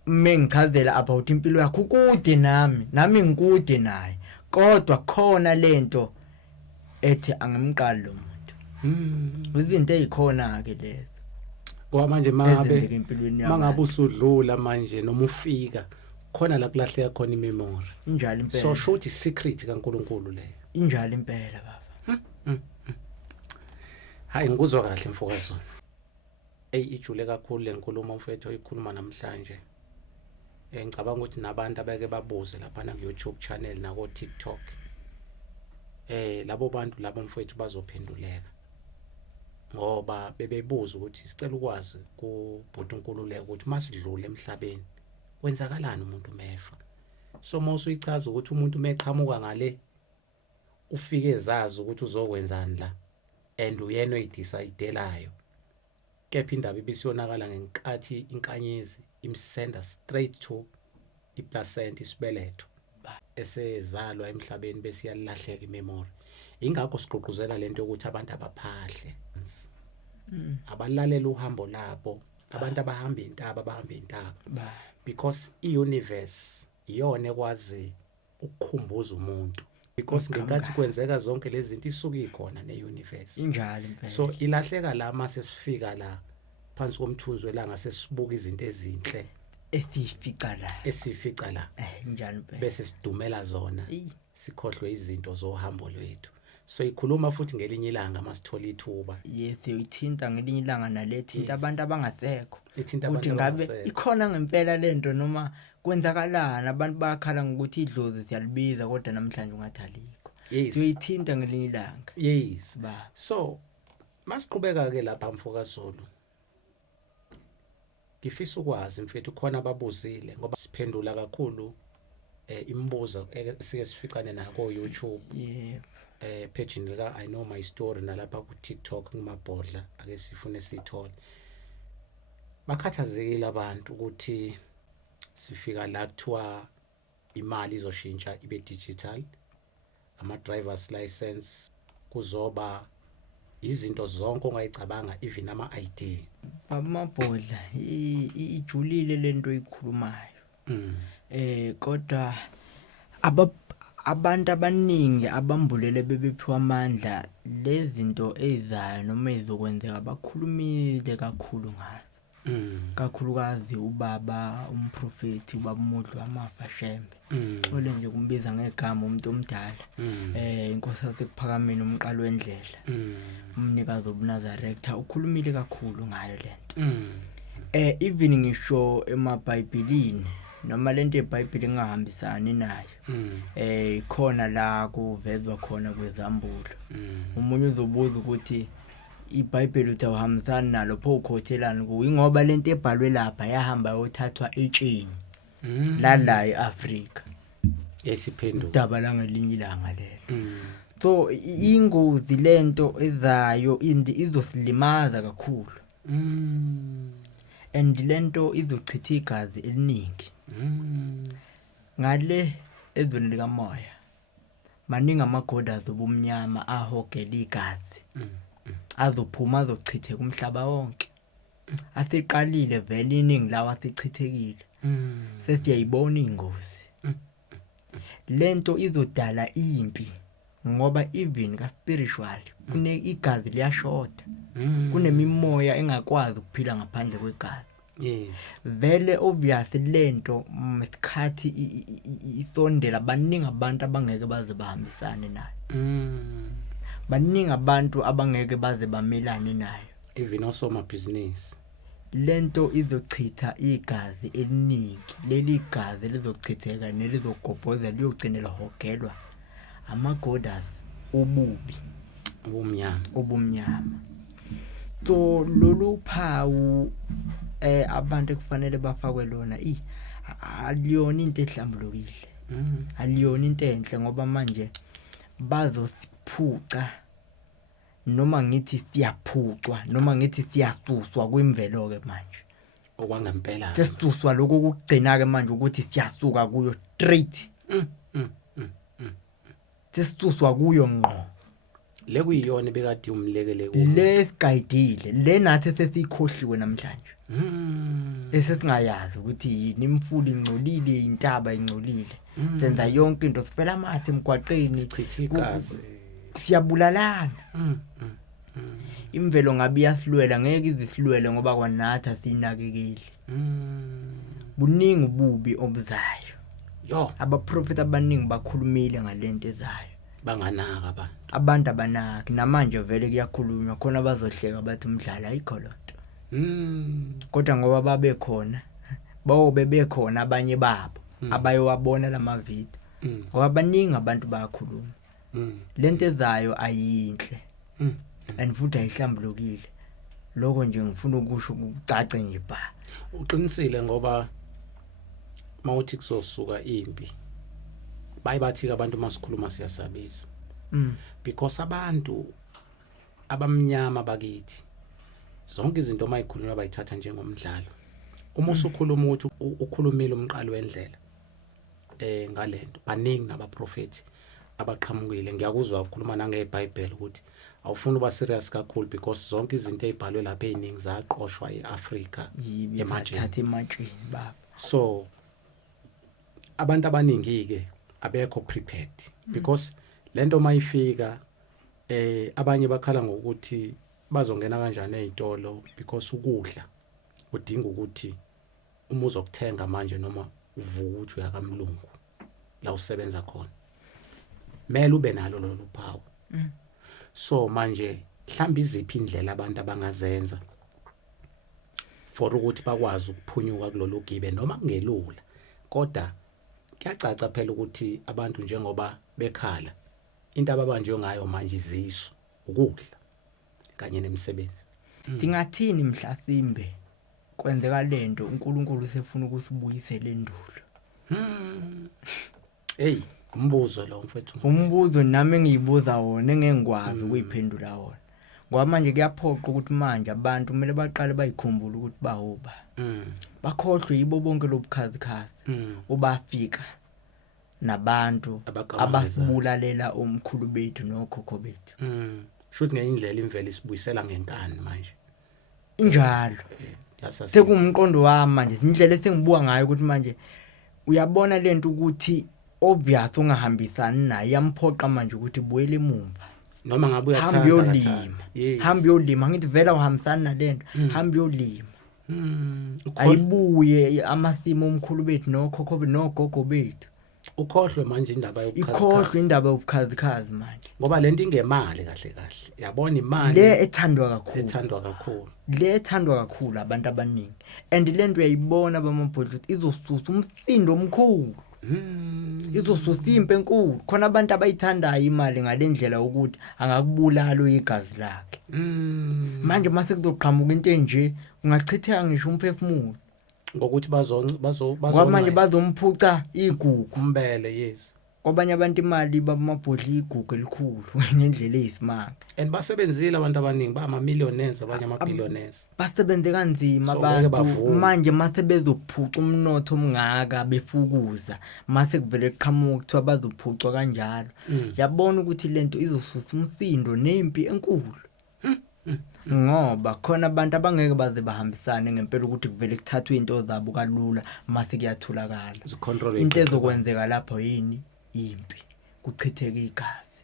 mengichazela about impilo yakho kude nami ngikude naye kodwa khona lento ethi angimqali lo muntu izinto ezikhona ke lezo ngoba manje mangabe usudlula manje noma ufika khona la kulahleka khona imemory injalo impela so shothi secret kaNkuluNkulu leyo injalo impela baba hayi ngikuzwa kahle mfokazo ijule kakhulu lenkulumo mfethu oyikhuluma namhlanje ngicabanga ukuthi nabantu abeke babuze lapha na YouTube channel na ko TikTok labo bantu labo mfethu bazophenduleka ngoba bebebuza ukuthi sicela ukwazi kubhuti uNkululeko ukuthi masidlule emhlabeni kwenzakalani umuntu mefa so mawusuyichaza ukuthi umuntu meqhamuka ngale ufike ezazi ukuthi uzokwenzani la and uyena oyidecidelayo kepha indaba ibisiyonakala ngenkathi inkanyezi imsenda straight to iplacenta isibeletho esezalwa emhlabeni bese yalahleka imemory ingakho siqoquzela lento ukuthi abantu abaphahle abalalela uhambo labo abantu abahamba intaba because iuniverse iyona ekwazi ukukhumbuza umuntu because ngenkathi kwenzeka zonke lezi zinto isuka ikhona neuniverse injalo impela so ilahleka la mase sifika la phansi komthunzi welanga sesibuka izinto ezinhle esifica la injalo impela bese sidumela zona sikhohlwe izinto zohambo lwethu so ikhuluma futhi ngelinye ilanga masithola ithuba yes uyithinta ngelinye ilanga nalethinta abantu abangasekho ithinta abantu ngabe ikhona ngempela lento noma kwenzakalana abantu bayakhala ngokuthi idlozi siyalibiza kodwa namhlanje ungathi alikho uyithinta ngelinye ilanga yes so masiqhubeka ke lapha mfokazulu ngifisa ukwazi mfethu khona ababuzile ngoba siphendula kakhulu imibuzo esike sificane nayo ko YouTube page lika I know my story nalapha ku TikTok ngimabhodla ake sifune sithole bakhathazekile abantu ukuthi sifika la kuthiwa imali izoshintsha ibe digital ama driver's license kuzoba izinto zonke ongayicabanga even ama ID amabhodla ijulile lento ikhulumayo kodwa abantu abaningi abambulele bebephiwa amandla lezinto ezayo noma ezokwenzeka bakhulumile kakhulu ngazo kakhulukazi ubaba umprofeti ubaba uModlo amafa Shembe xole nje kumbiza ngegama umuntu omdala inkosi yasePhakameni umqalo wendlela umnikazi obuNazaretha ukhulumile kakhulu ngayo lento even ngisho emaBhayibhelini noma lento eBhayibheli engahambisani nayo khona la kuvezwa khona kwezambulo umunye uzobuza ukuthi iBhayibheli uthi awuhambisani nalo pho ukhothelani ku ingoba lento ebhalwe lapha yahamba yothathwa etsheni la eAfrika esiphenduka udaba langelinye ilanga lelo so ingozi lento ezayo izosilimaza kakhulu and lento izochitha igazi eliningi ngale ezweni likamoya maningi amagodazi obumnyama ahogela igazi azophuma azochitheka umhlaba wonke asiqalile vele iningi lawa asichithekile sesiyayibona ingozi lento izodala impi ngoba even ka spiritual kune igazi liyashota kunemimoya engakwazi ukuphila ngaphandle kwegazi vele obvious lento mesikhathi isondela baningi abantu abangeke baze bahambisane nayo baningi abantu abangeke baze bamelane nayo even also my business lento izochitha igazi eliningi leli gazi lizochitheka nelizogobhoza liyogcinela hogelwa amagodazi ububi ubumnyama so lolu phawu abantu kufanele bafakwe lona aliyona into ehlambulukile aliyona into enhle ngoba manje bazosiphuca noma ngithi siyaphucwa noma ngithi siyasuswa kwimvelo ke manje okwangempela sesisuswa lokho ukugcina ke manje ukuthi siyasuka kuyo straight sesisuswa kuyo ngqo lekuyiyona bekade umlekele lesigayidile lenathi sesikhohliwe namhlanje esesingayazi ukuthi yini imfula ingcolile intaba ingcolile senza yonke into sifela amathe emgwaqeni sichithikazi siyabulalana imvelo ngabe yasilwela ngeke izisilwele ngoba kwanathi asinakekeli buningi ububi obuzayo abaprofeti abaningi bakhulumile ngalento ezayo banganaka abantu abanaki namanje vele kuyakhulunywa khona abazohleka bathi umdlalo ayikho lonto kodwa ngoba babe khona bawobe bekhona abanye babo abayowabona lamavideo ngoba baningi abantu bayakhuluma lento ezayo ayinhle and futhi ayihlambulukile lokho nje ngifuna ukusho ukucace nje ba uqinisile ngoba mawuthi kuzosuka impi bayibathi abantu masikhuluma siyasabisa because abantu abamnyama bakithi zonke izinto mayikhuluma bayithatha njengomdlalo uma usukhuluma ukuthi ukhulumile umqalo wendlela ngalento baningi nabaprofeti abaqhamukile ngiyakuzwa ukukhuluma nangeBhayibheli ukuthi awufuna uba serious kakhulu because zonke izinto ezibhalwe lapha eziningi zaqoshwa eAfrika emajini baba so abantu abaningi ke abekho prepared because lento mayifika abanye bakhala ngokuthi bazongena kanjani ezitolo because ukudla udinga ukuthi uma uzokuthenga manje noma uvuka uthi uyakamlungu la usebenza khona mele ube nalo lolu phawu so manje mhlawumbe iziphi indlela abantu abangazenza for ukuthi bakwazi ukuphunyuka kulolu gibe noma kungelula kodwa kuyacaca phela ukuthi abantu njengoba bekhala into ababanjwe ngayo manje izisu ukudla kanye nemisebenzi Dingathini mhlasimbe kwenzeka lento uNkulunkulu usefuna ukusibuyisela endulo hey umbuzo lo mfethu. Umbuzo nami engiyibuza wona engengikwazi ukuyiphendula wona. Ngoba manje kuyaphoqa ukuthi manje abantu kumele baqale bayikhumbule ukuthi bahoba. Bakhohlwe yibo bonke lobukhazikhazi. Ubafika nabantu abasibulalela omkhulu bethu nokhokho bethu. Shothi ngeindlela imvelo isibuyisela ngenkani manje. Injalo. Sekumqondo wami manje indlela esengibuka ngayo ukuthi manje uyabona lento ukuthi obvious ungahambisani naye yamphoqa manje ukuthi buyele emumva. Noma ngabe uyathanda hamba yolima ngithi vela uhambisana nalento hamba yolima. Ayibuye amasimo omkhulu bethu nogogo bethu. Ukhohlwe manje indaba yobukhazikhazi manje ngoba lento ingemali kahle yabona imali le ethandwa kakhulu abantu abaningi and lento uyayibona bamabhodlela izosusa umsindo omkhulu. Izosusa impe enkulu khona abantu abayithandayo imali ngalendlela ukuthi angakubulala igazi lakhe. Manje mase kuzoqhamuka into enje ungachitheka ngisho umphefumulo ngokuthi manje bazomphuca igugu umbele. Yes, kwabanye abantu imali bamabhodlela igugu elikhulu ngendlela eyisimanga and basebenzile abantu abaningi ba millionaires abanye ama-billionaires basebenze kanzima abantu manje mase bezophuca umnotho omngaka befukuza mase kuvele qhamuka kuthiwa bazophucwa kanjalo. Yabona ukuthi lento izosusa umsindo nempi enkulu. Ngoba khona abantu abangeke baze bahambisane ngempela ukuthi kuvele kuthathwe into zabo kalula mase kuyatholakala. Into ezokwenzeka lapho yini impi kuchitheke igazi.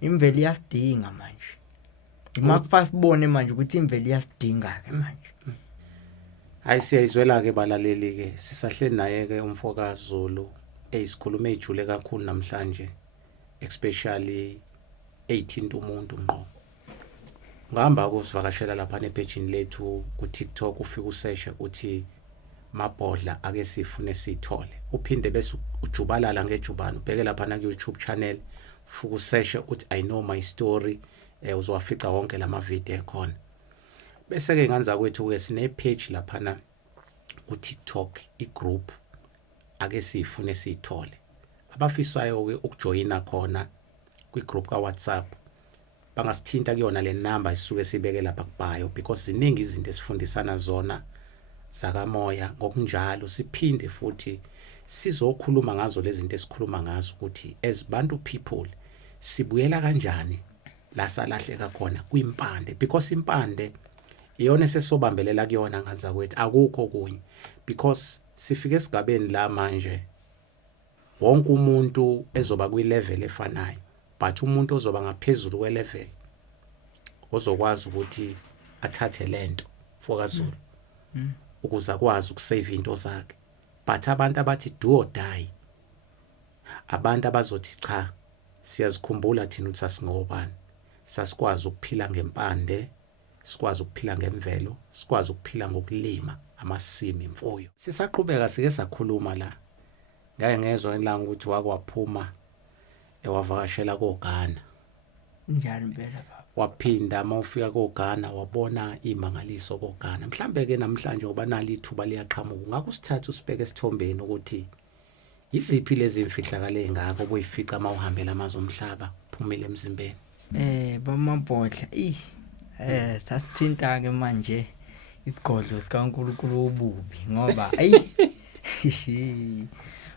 Imvelo iyasidinga manje. Imakufast bone manje ukuthi imvelo iyasidinga ke manje. Hayi siyayizwela ke balaleli ke sisahle naye ke umfokazi Zulu eyisikhuluma ejule kakhulu namhlanje especially 18 umuntu ngqo. Ngihamba ukusivakashela lapha nepagini lethu ku TikTok ufika usearch uthi Mabhodla ake sifune sithole. Uphinde bese ujubalala ngejubana ubheke lapha na ku YouTube channel ufika usearch uthi I know my story uzowafica wonke lama video ekhona. Bese ke nganza kwethu ke sine page lapha na ku TikTok igroup ake sifune sithole. Abafisayo ke ukujoina khona kwi group ka WhatsApp bangasithinta kuyona le number isuke sibeke lapha kubayo because ziningi izinto esifundisana zona zakamoya. Ngokunjalo siphinde futhi sizokhuluma ngazo lezi zinto esikhuluma ngazo ukuthi as bantu people sibuyela kanjani la salahleka khona kwimpande because impande iyona esesobambelela kuyona nganza kwethu akukho kunye because sifike esigabeni la manje wonke umuntu ezoba kwi level efanayo but umuntu ozoba ngaphezulu kwe level ozokwazi ukuthi athathe lento fokaZulu ukuze akwazi ukusave into zakhe. But abantu abathi do or die abantu abazothi cha siyazikhumbula thina ukuthi asingobani sasikwazi ukuphila ngempande sikwazi ukuphila ngemvelo sikwazi ukuphila ngokulima amasimi imfuyo. Sisaqhubeka sike sakhuluma la ngeke ngezwe enlanga ukuthi wakwaphuma ewavakashela koGhana njalo impela baba waphinda mawufika koGhana wabona imangaliso koGhana. Mhlambe ke namhlanje ngoba nali ithuba liyaqhamuka ngakusithatha usibeke esithombeni ukuthi iziphi lezi imfihlakalo engaka obuyifica mawuhambela amazwe omhlaba phumile emzimbeni. Bamabhodla sasithinta ke manje isigodlo sikaNkulunkulu obubi ngoba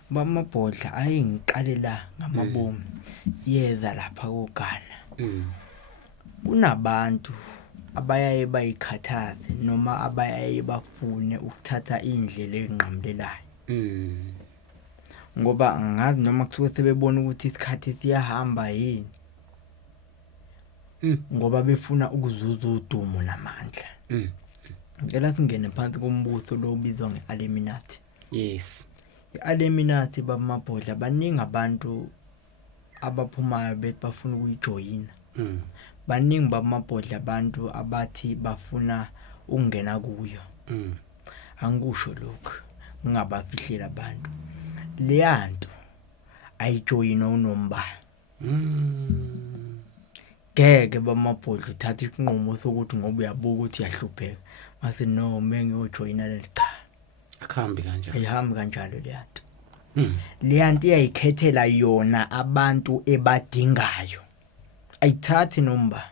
bamabhodla ayingiqalela ngamabomu yeza lapha koGhana. Kunabantu abayaye bayikhathaze noma abayaye bafune ukuthatha indlela enqamlelayo. Ngoba ngazi noma kuthiwe sebebona ukuthi isikhathi siyahamba yini. Ngoba befuna ukuzuza udumo namandla. Ngela singene phansi kombuso lo ubizwa ngeAlluminati. Yes. iAlluminati bamabhodla baningi abantu abaphumayo bethi bafuna ukuyijoyina. Baningi bamabhodla abantu abathi bafuna ukungena kuyo. Angikusho lokho ngingabafihlela abantu. Leyanto ayijoyina unomba. Ngeke bamabhodla uthatha isinqumo sokuthi ngoba uyabuka ukuthi uyahlupheka mase no mengiyojoyina le cha akhambi kanjalo ayihambi kanjalo leyanto. leyanto iyayikhethela yona abantu ebadingayo ayithathi nomba.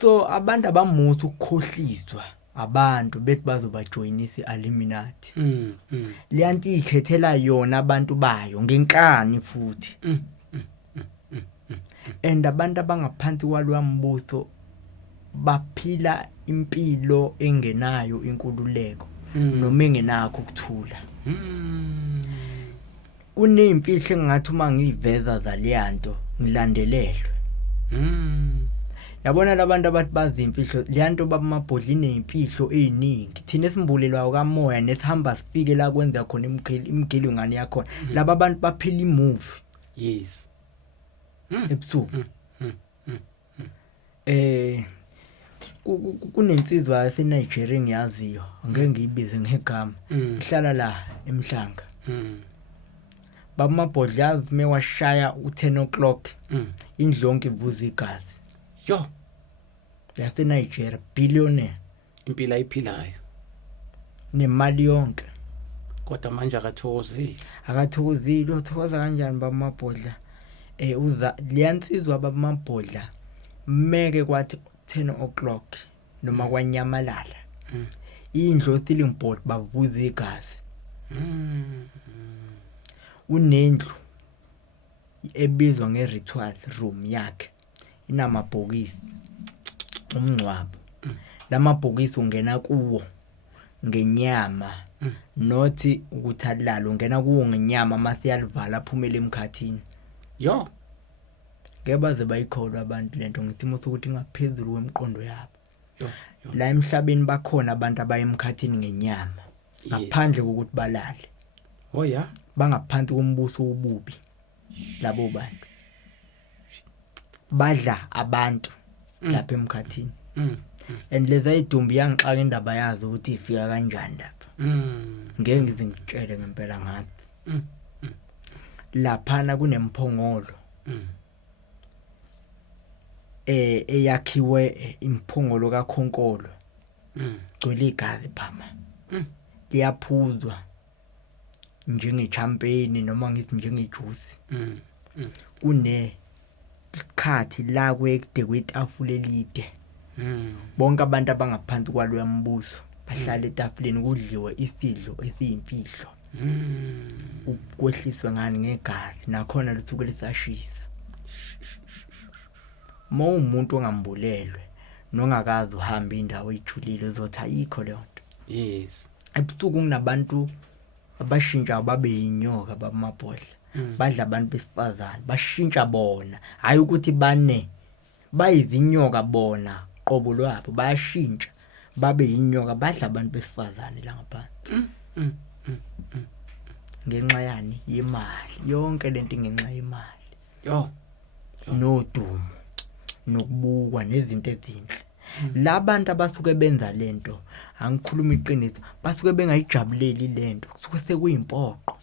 So abantu abamuthi ukukhohliswa abantu bethi bazobajoyinisa iIlluminati. Leyanto ikhethela yona abantu bayo ngenkani futhi. And abantu abangaphansi kwalwambuso baphila impilo engenayo inkululeko noma engenakho ukuthula. Kunezimfihlo engathi uma ngiveza zaleyanto ngilandelelwe. Yabona labantu abathi bazi imfihlo leyanto babamabhodla inezimfihlo eziningi. Thina esimbulelwa kamoya nesihamba sifike la kwenza khona imigelo ngani yakho. Laba abantu baphila imovie. Yes. Ebusuku. Kunensizwa yaseNigeria ngiyaziyo ngeke ngiyibize ngegama. Ihlala la eMhlanga. Babamabhodla mewashaya u10 o'clock indlonke ivuza igazi. Yo. yaseNigeria billionaire Impilo ayiphilayo. nemali yonke. Kodwa manje Akathokozile uthokoza kanjani babamabhodla? Uza liyansizwa babamabhodla meke kwathi 10 o'clock noma kwanyamalala. Indlo stealing board bavuza igazi. Unendlu ebizwa ngeritual room yakhe inamabhokisi umncwabo. Lamabhokisi ungena kuwo ngenyama nothi ukuthi alala ungena kuwo ngenyama mase yalivala aphumele emkhathini. Yo. Ngebaze bayikholwa abantu lento ngisimo sokuthi ngaphezulu kwemqondo yabo. Yo. La emhlabeni bakhona abantu abayemkhathini ngenyama ngaphandle kokuthi balale. Oh yeah. Bangaphansi kombuso obubi labo bantu. Badla abantu lapha emkhathini. And leza idumbi yangixaka indaba yazi ukuthi ifika kanjani lapha. Ngeke ngize ngitshele ngempela ngathi. Laphana kunemphongolo. Eyakhiwe imphongolo kaKhonkolo. Gcwele igazi phama. Liyaphuzwa njenge champagne noma ngithi njenge juice. Kune ikhathi la kwekude kwetafula elide. Bonke abantu abangaphansi kwalo yambuso bahlala etafuleni kudliwe isidlo esiyimfihlo. Ukwehliswa ngani ngegazi nakhona lithuke lisashisa. Umuntu ongambulelwe nongakazi uhamba indawo ejulile uzothi ayikho le nto. Yes. Ebusuku kunabantu abashintsha babe yinyoka babamabhodla. Badla abantu besifazane bashintsha bona hayi ukuthi bane bayizinyoka bona qobo lwabo bayashintsha babe yinyoka badla abantu besifazane la ngaphansi. Ngenxa yani yemali yonke lento ngenxa yemali. Yo. Nodumo nokubukwa nezinto ezinhle. Labantu abasuke benza lento angikhuluma iqiniso basuke bengayijabuleli lento kusuke sekuyimpoqo.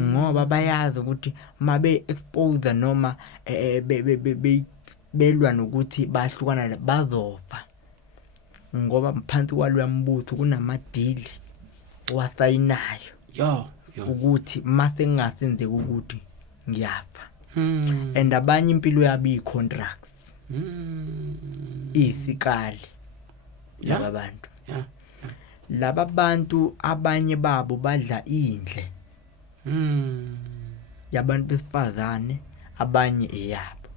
Ngoba bayazi ukuthi mabe expose noma belwa nokuthi bahlukana bazofa. Ngoba phansi kwalwambuso kunamadili owasayinayo. Yo. Ukuthi mase ngingasenzeki ukuthi ngiyafa. And abanye impilo yabo icontracts. Isikali. Laba bantu. Laba bantu abanye babo badla indle. Yabantu besifazane abanye eyabo.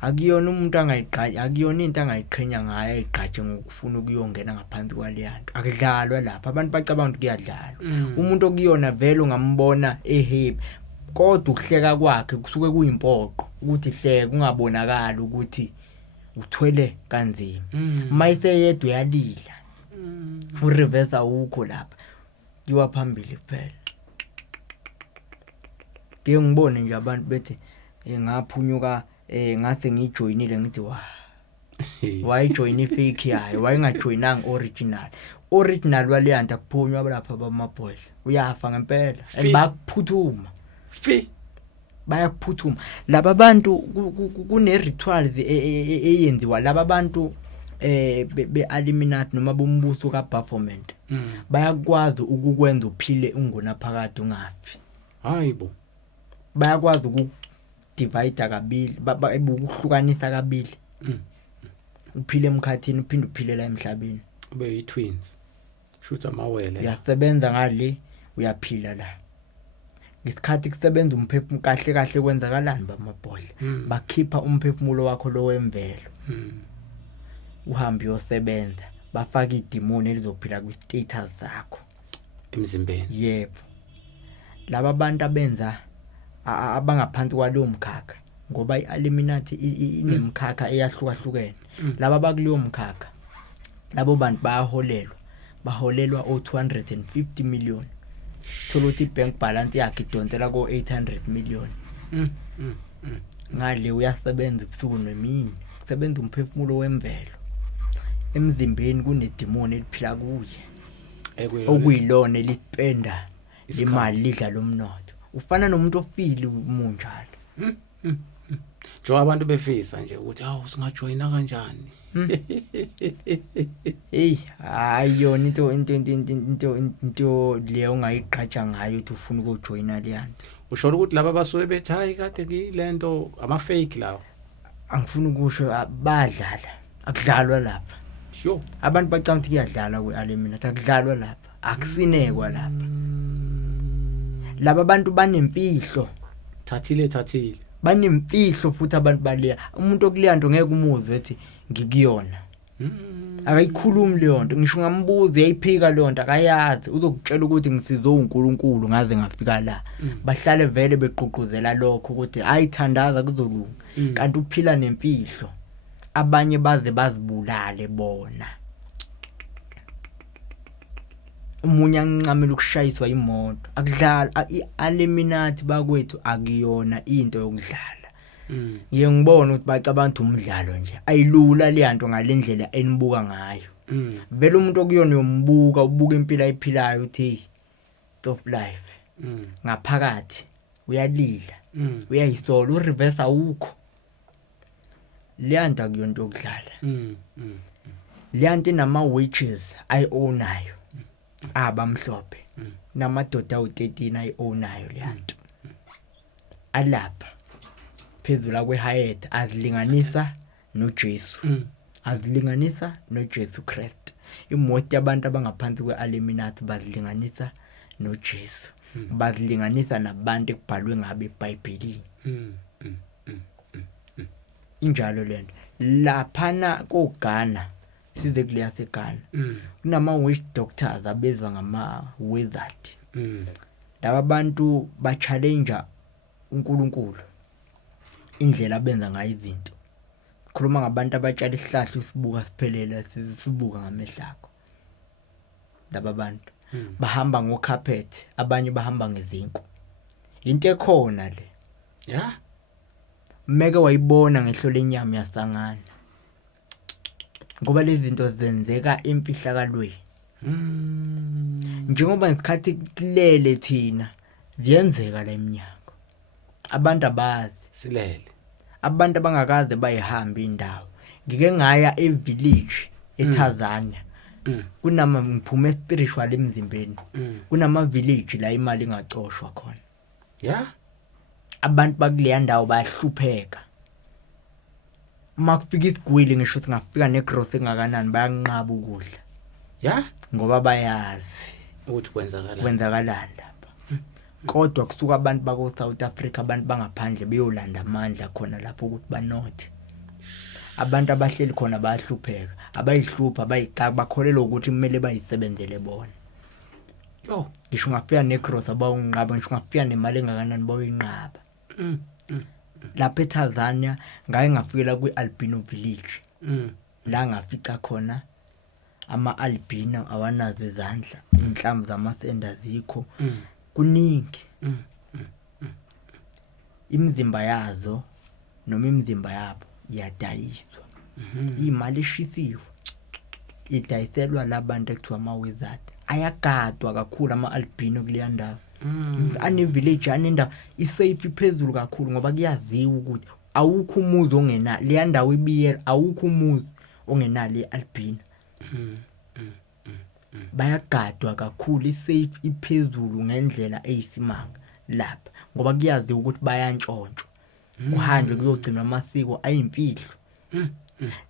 Akuyona umuntu angayiqhaji akuyona into angayiqhenya ngayo ayiqhaje ngokufuna ukuyongena ngaphansi kwaleyanto. Akudlalwa lapha abantu bacabanga ukuthi kuyadlalwa. Umuntu okuyona vele ungambona happy kodwa ukuhleka kwakhe kusuke kuyimpoqo ukuthi hleke kungabonakala ukuthi uthwele kanzima. Mayise yedwa yalila. Reverse awukho lapha. Yiwa phambili kuphela. Ke ngibone nje abantu bethi ngaphunyuka ngase ngijoinile ngithi why join ifake yayo why ngajoinanga original waleyanto akuphunywa lapha babamabhodla uyafa ngempela and bakuphuthuma bayakuphuthuma laba bantu kune rituals eyenziwa laba bantu be-Illuminati noma bombuso kaBaphomet bayakwazi ukukwenza uphile ungunaphakade ungafi. Hayibo. Bayakwazi ukudivide kabili ukuhlukanisa kabili. Uphile emkhathini uphinde uphile la emhlabeni. Ube yi-twins. Shutha amawele. Uyasebenza ngale uyaphila la. Ngesikhathi kusebenza umphefumulo kahle kwenzakalani bamabhodle. Bakhipha umphefumulo wakho lo wemvelo. Uhambe uyosebenza bafaka idemoni elizophila kwi-status zakho emzimbeni. Yebo. Laba bantu abenza abangaphansi kwalowo mkhakha ngoba i-Illuminati inemkhakha eyahlukahlukene. Laba bakuleyo mkhakha labo bantu baholelwa o250 million. Thola ukuthi ibank balance yakhe idonsela ko 800 million. Ngale uyasebenza ubusuku nemini. Kusebenza umphefumulo wemvelo. Emzimbeni kunedemoni eliphila kuye. Okuyilona elipenda imali lidla lomnotho. Ufana nomuntu ofile umunjalo. Jo abantu befisa nje ukuthi hawu singajoyina kanjani. Ayona into leyo ungayiqhatsha ngayo ukuthi ufuna ukujoyina leyana. Usho ukuthi laba basuke bethi hayi kade kilento ama fake lawo. Angifuni ukusho badlala. Akudlalwa lapha. Sho. Abantu bacanga ukuthi kuyadlala kwe-Illuminati akudlalwa lapha. Akusinekwa lapha. Laba bantu banemfihlo. Thathile. Banemfihlo futhi abantu baleya. Umuntu okuleyanto ngeke umuzwe ethi ngikuyona. Akayikhulumi leyo nto. Ngisho ngambuza yayiphika leyo nto akayazi. Uzokutshela ukuthi ngisizo uNkulunkulu ngaze ngafika la. Bahlale vele beqhuquzela lokho ukuthi ayithandaza kuzolunga. Kanti uphila nemfihlo. Abanye baze bazibulale bona. Umunye anqamela ukushayiswa imoto. Akudlala i-Illuminati bakwethu akuyona into yokudlala. Ngiyengibona ukuthi bacabanga umdlalo nje. Ayilula leyanto ngalendlela enibuka ngayo. Vele umuntu okuyona uyombuka ubuka impilo ayiphilayo uthi of life. Ngaphakathi uyalila. Uyayisola ureverse awukho. Leyanto akuyonto yokudlala. Leyanto inama witches ayionayo. Abamhlophe. Namadoda awu13 ayionayo leyanto. Alapha phezulu kweHayat azilinganisa noJesu. Azilinganisa noJesu Christ. Imoto yabantu abangaphansi kwe-Illuminati bazilinganisa noJesu. Bazilinganisa nabantu ekubhalwe ngabe eBhayibhelini. Injalo lento. Laphana koGhana size kuleya seGhana. Kunama witch doctors abezwa ngama wizard. Laba bantu ba challenge uNkulunkulu indlela abenza ngayo izinto. Khuluma ngabantu abatshala isihlahla usibuka siphelela sibuka ngamehlako. Laba bantu bahamba ngocarpet, abanye bahamba ngezinku. Into ekhona le. Yeah. Meke wayibona ngehlo lenyama yasangana. Ngoba lezi zinto zenzeka emfihlakalweni. Njengoba ngesikhathi kulele thina ziyenzeka la eminyango. Abantu abazi silele. Abantu abangakaze bayihamba indawo. Ngike ngaya evillage eTanzania. Kunama ngiphume spiritual emzimbeni. Kunama village la imali ingacoshwa khona. Yeah. Abantu bakuleya ndawo bayahlupheka. Makufika isigwili ngisho ukuthi ngafika negross engakanani bayanqaba ukudla. Yeah. Ngoba bayazi ukuthi kwenzakalani lapha. Kodwa kusuka abantu bako South Africa abantu bangaphandle beyolanda amandla khona lapho ukuthi banothe. Abantu abahleli khona bayahlupheka, abayihlupha bayicaka bakholelwa ukuthi kumele bayisebenzele bona. Yo, ngisho ngafika negross abawunqaba ngisho ngafika nemali engakanani bayinqaba. Lapha eTanzania ngaye ngafikela kwi-albino village. La ngafica khona ama-albino awanazo izandla, inhlamvu zamasenda zikho. Kuningi. Imizimba yazo noma imizimba yabo iyadayiswa. Imali eshisiwe idayiselwa labantu ekuthiwa ama-wizard. Ayagadwa kakhulu ama-albino kuleya ndawo. Ane village anenda isafe phezulu kakhulu ngoba kuyaziwa ukuthi awukho umuzi ongena leya ndawo ibiyela awukho umuzi ongenali albino bayagadwa kakhulu isafe iphezulu ngendlela eyisimanga lapha ngoba kuyazi ukuthi bayantshontshwa kuhanjwe kuyogcina amasiko ayimfihlo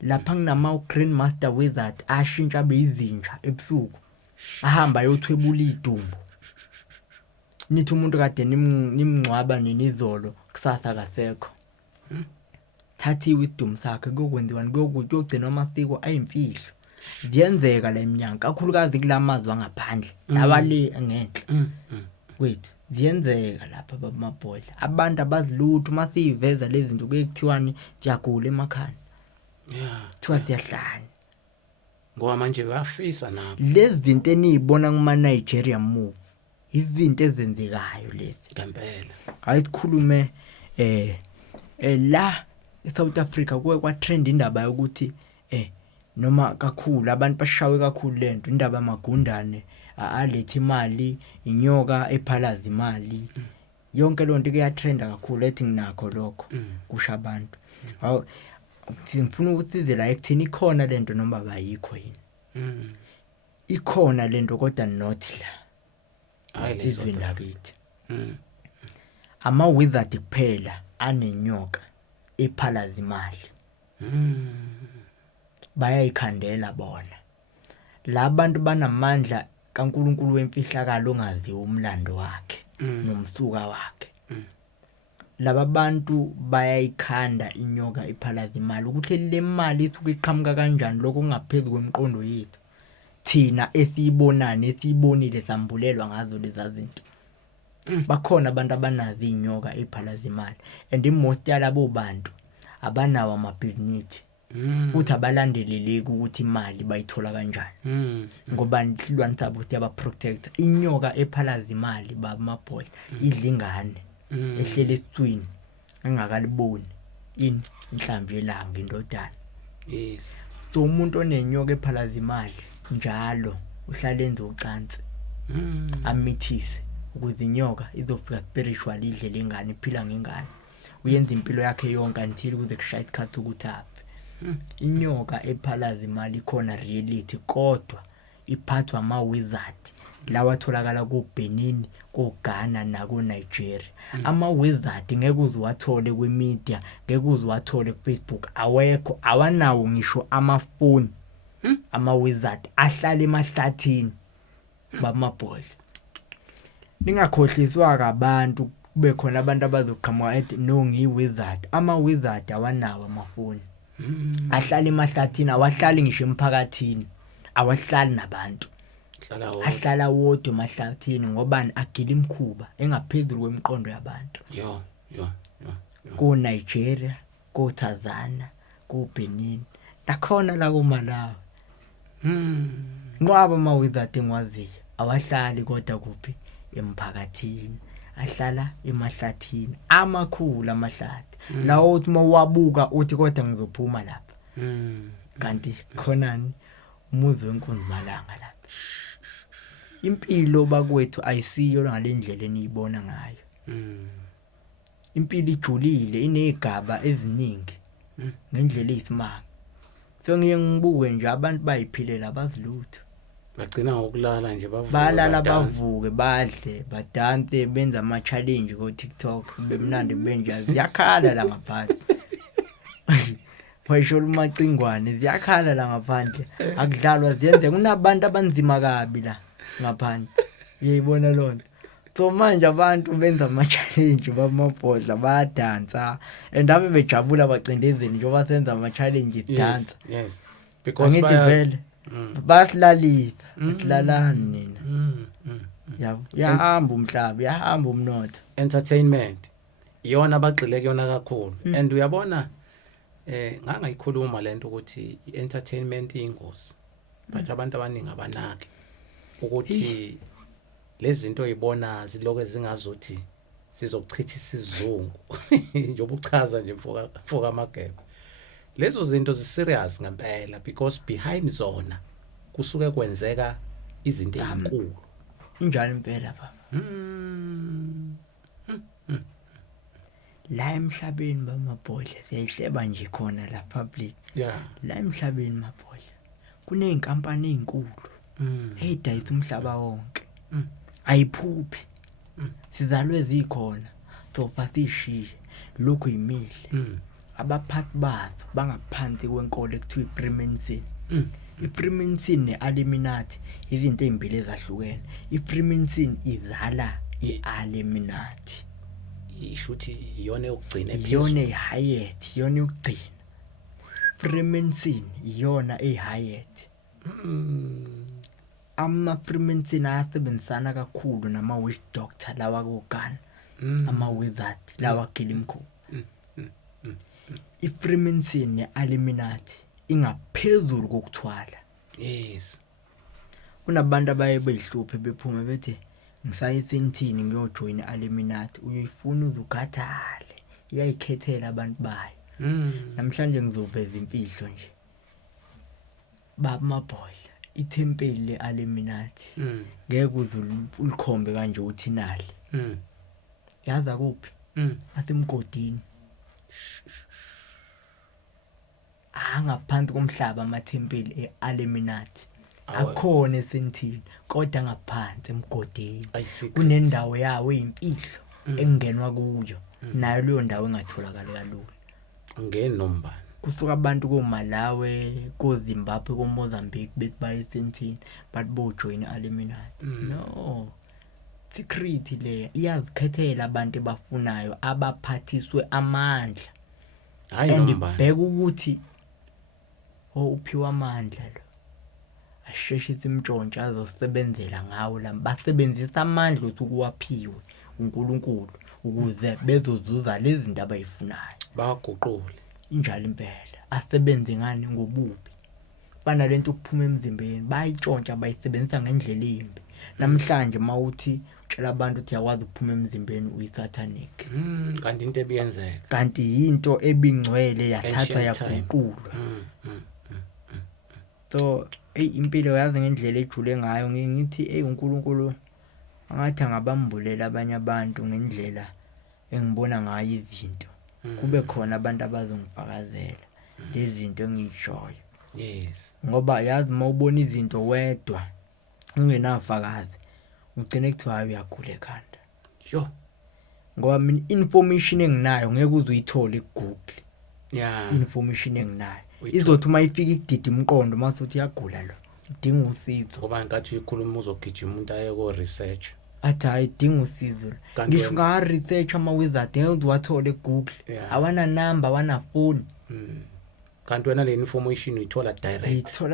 lapha kunama Grand Master Wizard ashintsha beyizinja ebusuku ahamba ayothwebula idumbu nithi umuntu kade nimngcwaba ninizolo kusasa kasekho thathiwe idumbu sakhe kuyokwenziwa kuyogcina amasiko ayimfihlo ziyenzeka la eminyaka kakhulukazi kulamazwe angaphandle labale ngenhla wethu ziyenzeka lapha babamabhodla abantu abazilutho masiveza lezi zinto kuyekuthiwani jagula emakhaya kuthiwa siyahlanya ngoba manje bayafisa nabo lezi zinto enizibona kuma Nigeria move izinto ezenzekayo lezi ngempela hayi sikhulume la eSouth Africa kuwe kwa trend indaba yokuthi noma kakhulu abantu bashawe kakhulu lento indaba yamagundane alethe imali inyoka ephalaza imali yonke lonto kuyatrenda kakhulu ethi nginakho lokho kusha abantu awu ngifuna ukuthi la ekuthini ikhona lento noma bayikho yini ikhona lento kodwa not la hayi izweni lakithi ama wizard kuphela anenyoka ephalaza imali bayayikhandela bona labantu banamandla kaNkuluNkulu wemfihlakalo ongaziwa umlando wakhe nomsuka wakhe laba bantu bayayikhanda inyoka ephalaza imali ukuthi le mali ithuka iqhamuka kanjani lokho kungaphezulu kwemiqondo yethu thina esiyibonana esiyibonile sambulelwa ngazo lezi zinto bakhona abantu abanazi inyoka ephalaza imali and most yalabo bantu abanawo amabhizinisi futhi abalandeleleki ukuthi imali bayithola kanjani ngoba inhlilwane sabo siyaba protect inyoka ephalaza imali babamabhodla idlingane ehlele esitswini engakaliboni inhlamvu yelanga indodana yes so umuntu onenyoka ephalaza imali njalo uhlala enza ucansi amithise ukuze inyoka izofika spiritual idle lengane iphila ngengane uyenza impilo yakhe yonke until kuze kushaya isikhathi ukuthi aphe inyoka ephalaza imali khona reality kodwa iphathwa ama wizard lawa atholakala ku Benin ku Ghana na ku Nigeria ama wizard ngeke uziwathole kwe media ngeke uziwathole ku Facebook awekho awanawo ngisho amafoni ama wizard ahlala emahlathini bamabhodla ningakhohliswa kabantu kube khona abantu abazoqhamuka ethi no ngiwizard ama wizard awanawo amafoni ahlala emahlathini awahlali ngisho emphakathini awahlali nabantu ahlala wodwa emahlathini ngobani agila imkhuba engaphezulu kwemiqondo yabantu yo ku Nigeria ku Tanzania ku Benin takhona la ku Malawi ngoba ama wizard engwaziyo awahlali kodwa kuphi emphakathini ahlala emahlathini amakhulu amahlathi lawo uthi mawabuka uthi kodwa ngizophuma lapha kanti khonani umuzi wenkunzi malanga lapha impilo bakwethu ayisiyo ngalendlela eniyibona ngayo impilo ijulile inegaba eziningi ngendlela eyisimanga so ngiye ngibuke nje abantu bayiphilela bazilutho bagcina ngokulala nje balala bavuke badle badanse benza ama challenge ku TikTok bemnandi benja ziyakhala la ngaphandle bayisho lumacingwane ziyakhala la ngaphandle akudlalwa ziyenze kunabantu abanzima kabi la ngaphandle uyayibona lonto so manje abantu benza ama challenge bamabhodla bayadansa endabe bejabula bacindezeni njengoba senza ama challenge dance yes because basilalisa silalani nina yahamba umhlaba yahamba umnotho entertainment iyona abagxile kuyona kakhulu and uyabona ngangayikhuluma lento ukuthi entertainment ingozi but abantu abaningi abanaki ukuthi lezi zinto oyibona ziloko ezingazothi sizochitha isizungu njengoba uchaza nje mfoka amagebe lezo zinto ziserious ngempela because behind zona kusuke kwenzeka izinto ezinkulu injalo impela baba la emhlabeni bamabhodla siyayihleba nje khona la public la emhlabeni mabhodla kuneyinkampani ezinkulu eyidayisa umhlaba wonke ayiphuphi sizalwe zikhona sofa sishiye lokhu yimile abaphathi bazo bangaphansi kwenkolo ekuthiwa iFreemason iFreemason neAlluminati izinto ezimbili ezahlukene iFreemason izala iAlluminati ishuthi iyona yokugcina iyona ehighest iyona yokugcina Freemason iyona ehighest ama-Freemason ayasebenzisana kakhulu nama-witch doctor lawa kogana ama-wizard lawa gilimkhu iFreemason neAlluminati ingaphezulu kokuthwala yes kunabantu abaye beyihluphe bephuma bethi ngisayisentini ngiyojoin iAlluminati uyoyifuna uzugathale iyayikhethela abantu bayo namhlanje ngizoveza imfihlo nje bamabhodla ithempeli leAlluminati ngeke ulikhombe kanje uthinali yaza kuphi asemgodini ngaphansi komhlaba amathempeli eAlluminati akhona esentini kodwa ngaphansi emgodini kunendawo yawo eyimfihlo engenwa kuyo nayo leyo ndawo engatholakala kalula ngenombani kusuka abantu koMalawi koZimbabwe koMozambique bethi bayesentini bathi bojoin iAlluminati no secret le iyazikhethela abantu abafunayo abaphathiswe amandla hayi nombani bheka ukuthi uphiwa amandla lo asheshisa imntshontsho azosebenzela ngawo la basebenzisa amandla ukuwaphiwe uNkulunkulu ukuze bezozuza lezi zinto abayifunayo baguqule injalo impela asebenze ngani ngobubi bana lento ukuphuma emzimbeni bayitshontsha bayisebenzisa ngendlela embi namhlanje mawuthi utshela abantu ukuthi yakwazi ukuphuma emzimbeni uyisatanic kanti into ebiyenzeka kanti into ebingcwele yathathwa yaguqulwa so impilo yazi ngendlela ejule ngayo ngithi uNkulunkulu angathi angabambulela abanye abantu ngendlela engibona ngayo izinto kube khona abantu abazongifakazela lezi zinto engiyishoyo yes ngoba yazi mawubona izinto wedwa ungenafakazi ugcine kuthiwa uyagula ekhanda sho ngoba mina information enginayo ngeke uzuyithola kuGoogle information enginayo izothi mayifika igidi imqondo masuthi yagula lo idinga usizo ngoba nkathi uyikhuluma uzogijima umuntu aye ko research athi ayidinga usizo ngisho nga research ama-wizard ngeke uwathole kuGoogle awana number awana phone kanti wena le information uyithola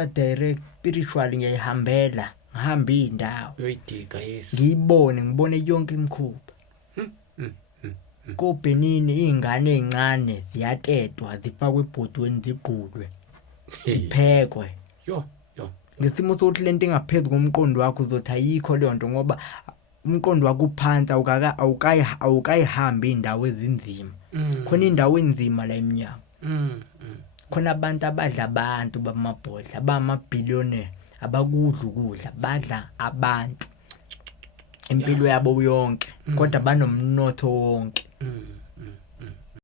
direct spiritually ngiyayihambela ngihamba indawo uyoyidiga yes ngibone yonke imikhuba koBenini izingane ezincane ziyatetwa zifakwe ebhodweni ziqulwe iphekwe ngesimo sokuthi lento engaphezulu komqondo wakho uzothi ayikho leyo nto ngoba umqondo wakho uphansi awukayihambi indawo ezinzima khona indawo enzima la eminyaka khona abantu abadla abantu bamabhodla bamabillionaire abakudla ukudla badla abantu impilo yabo yonke kodwa banomnotho wonke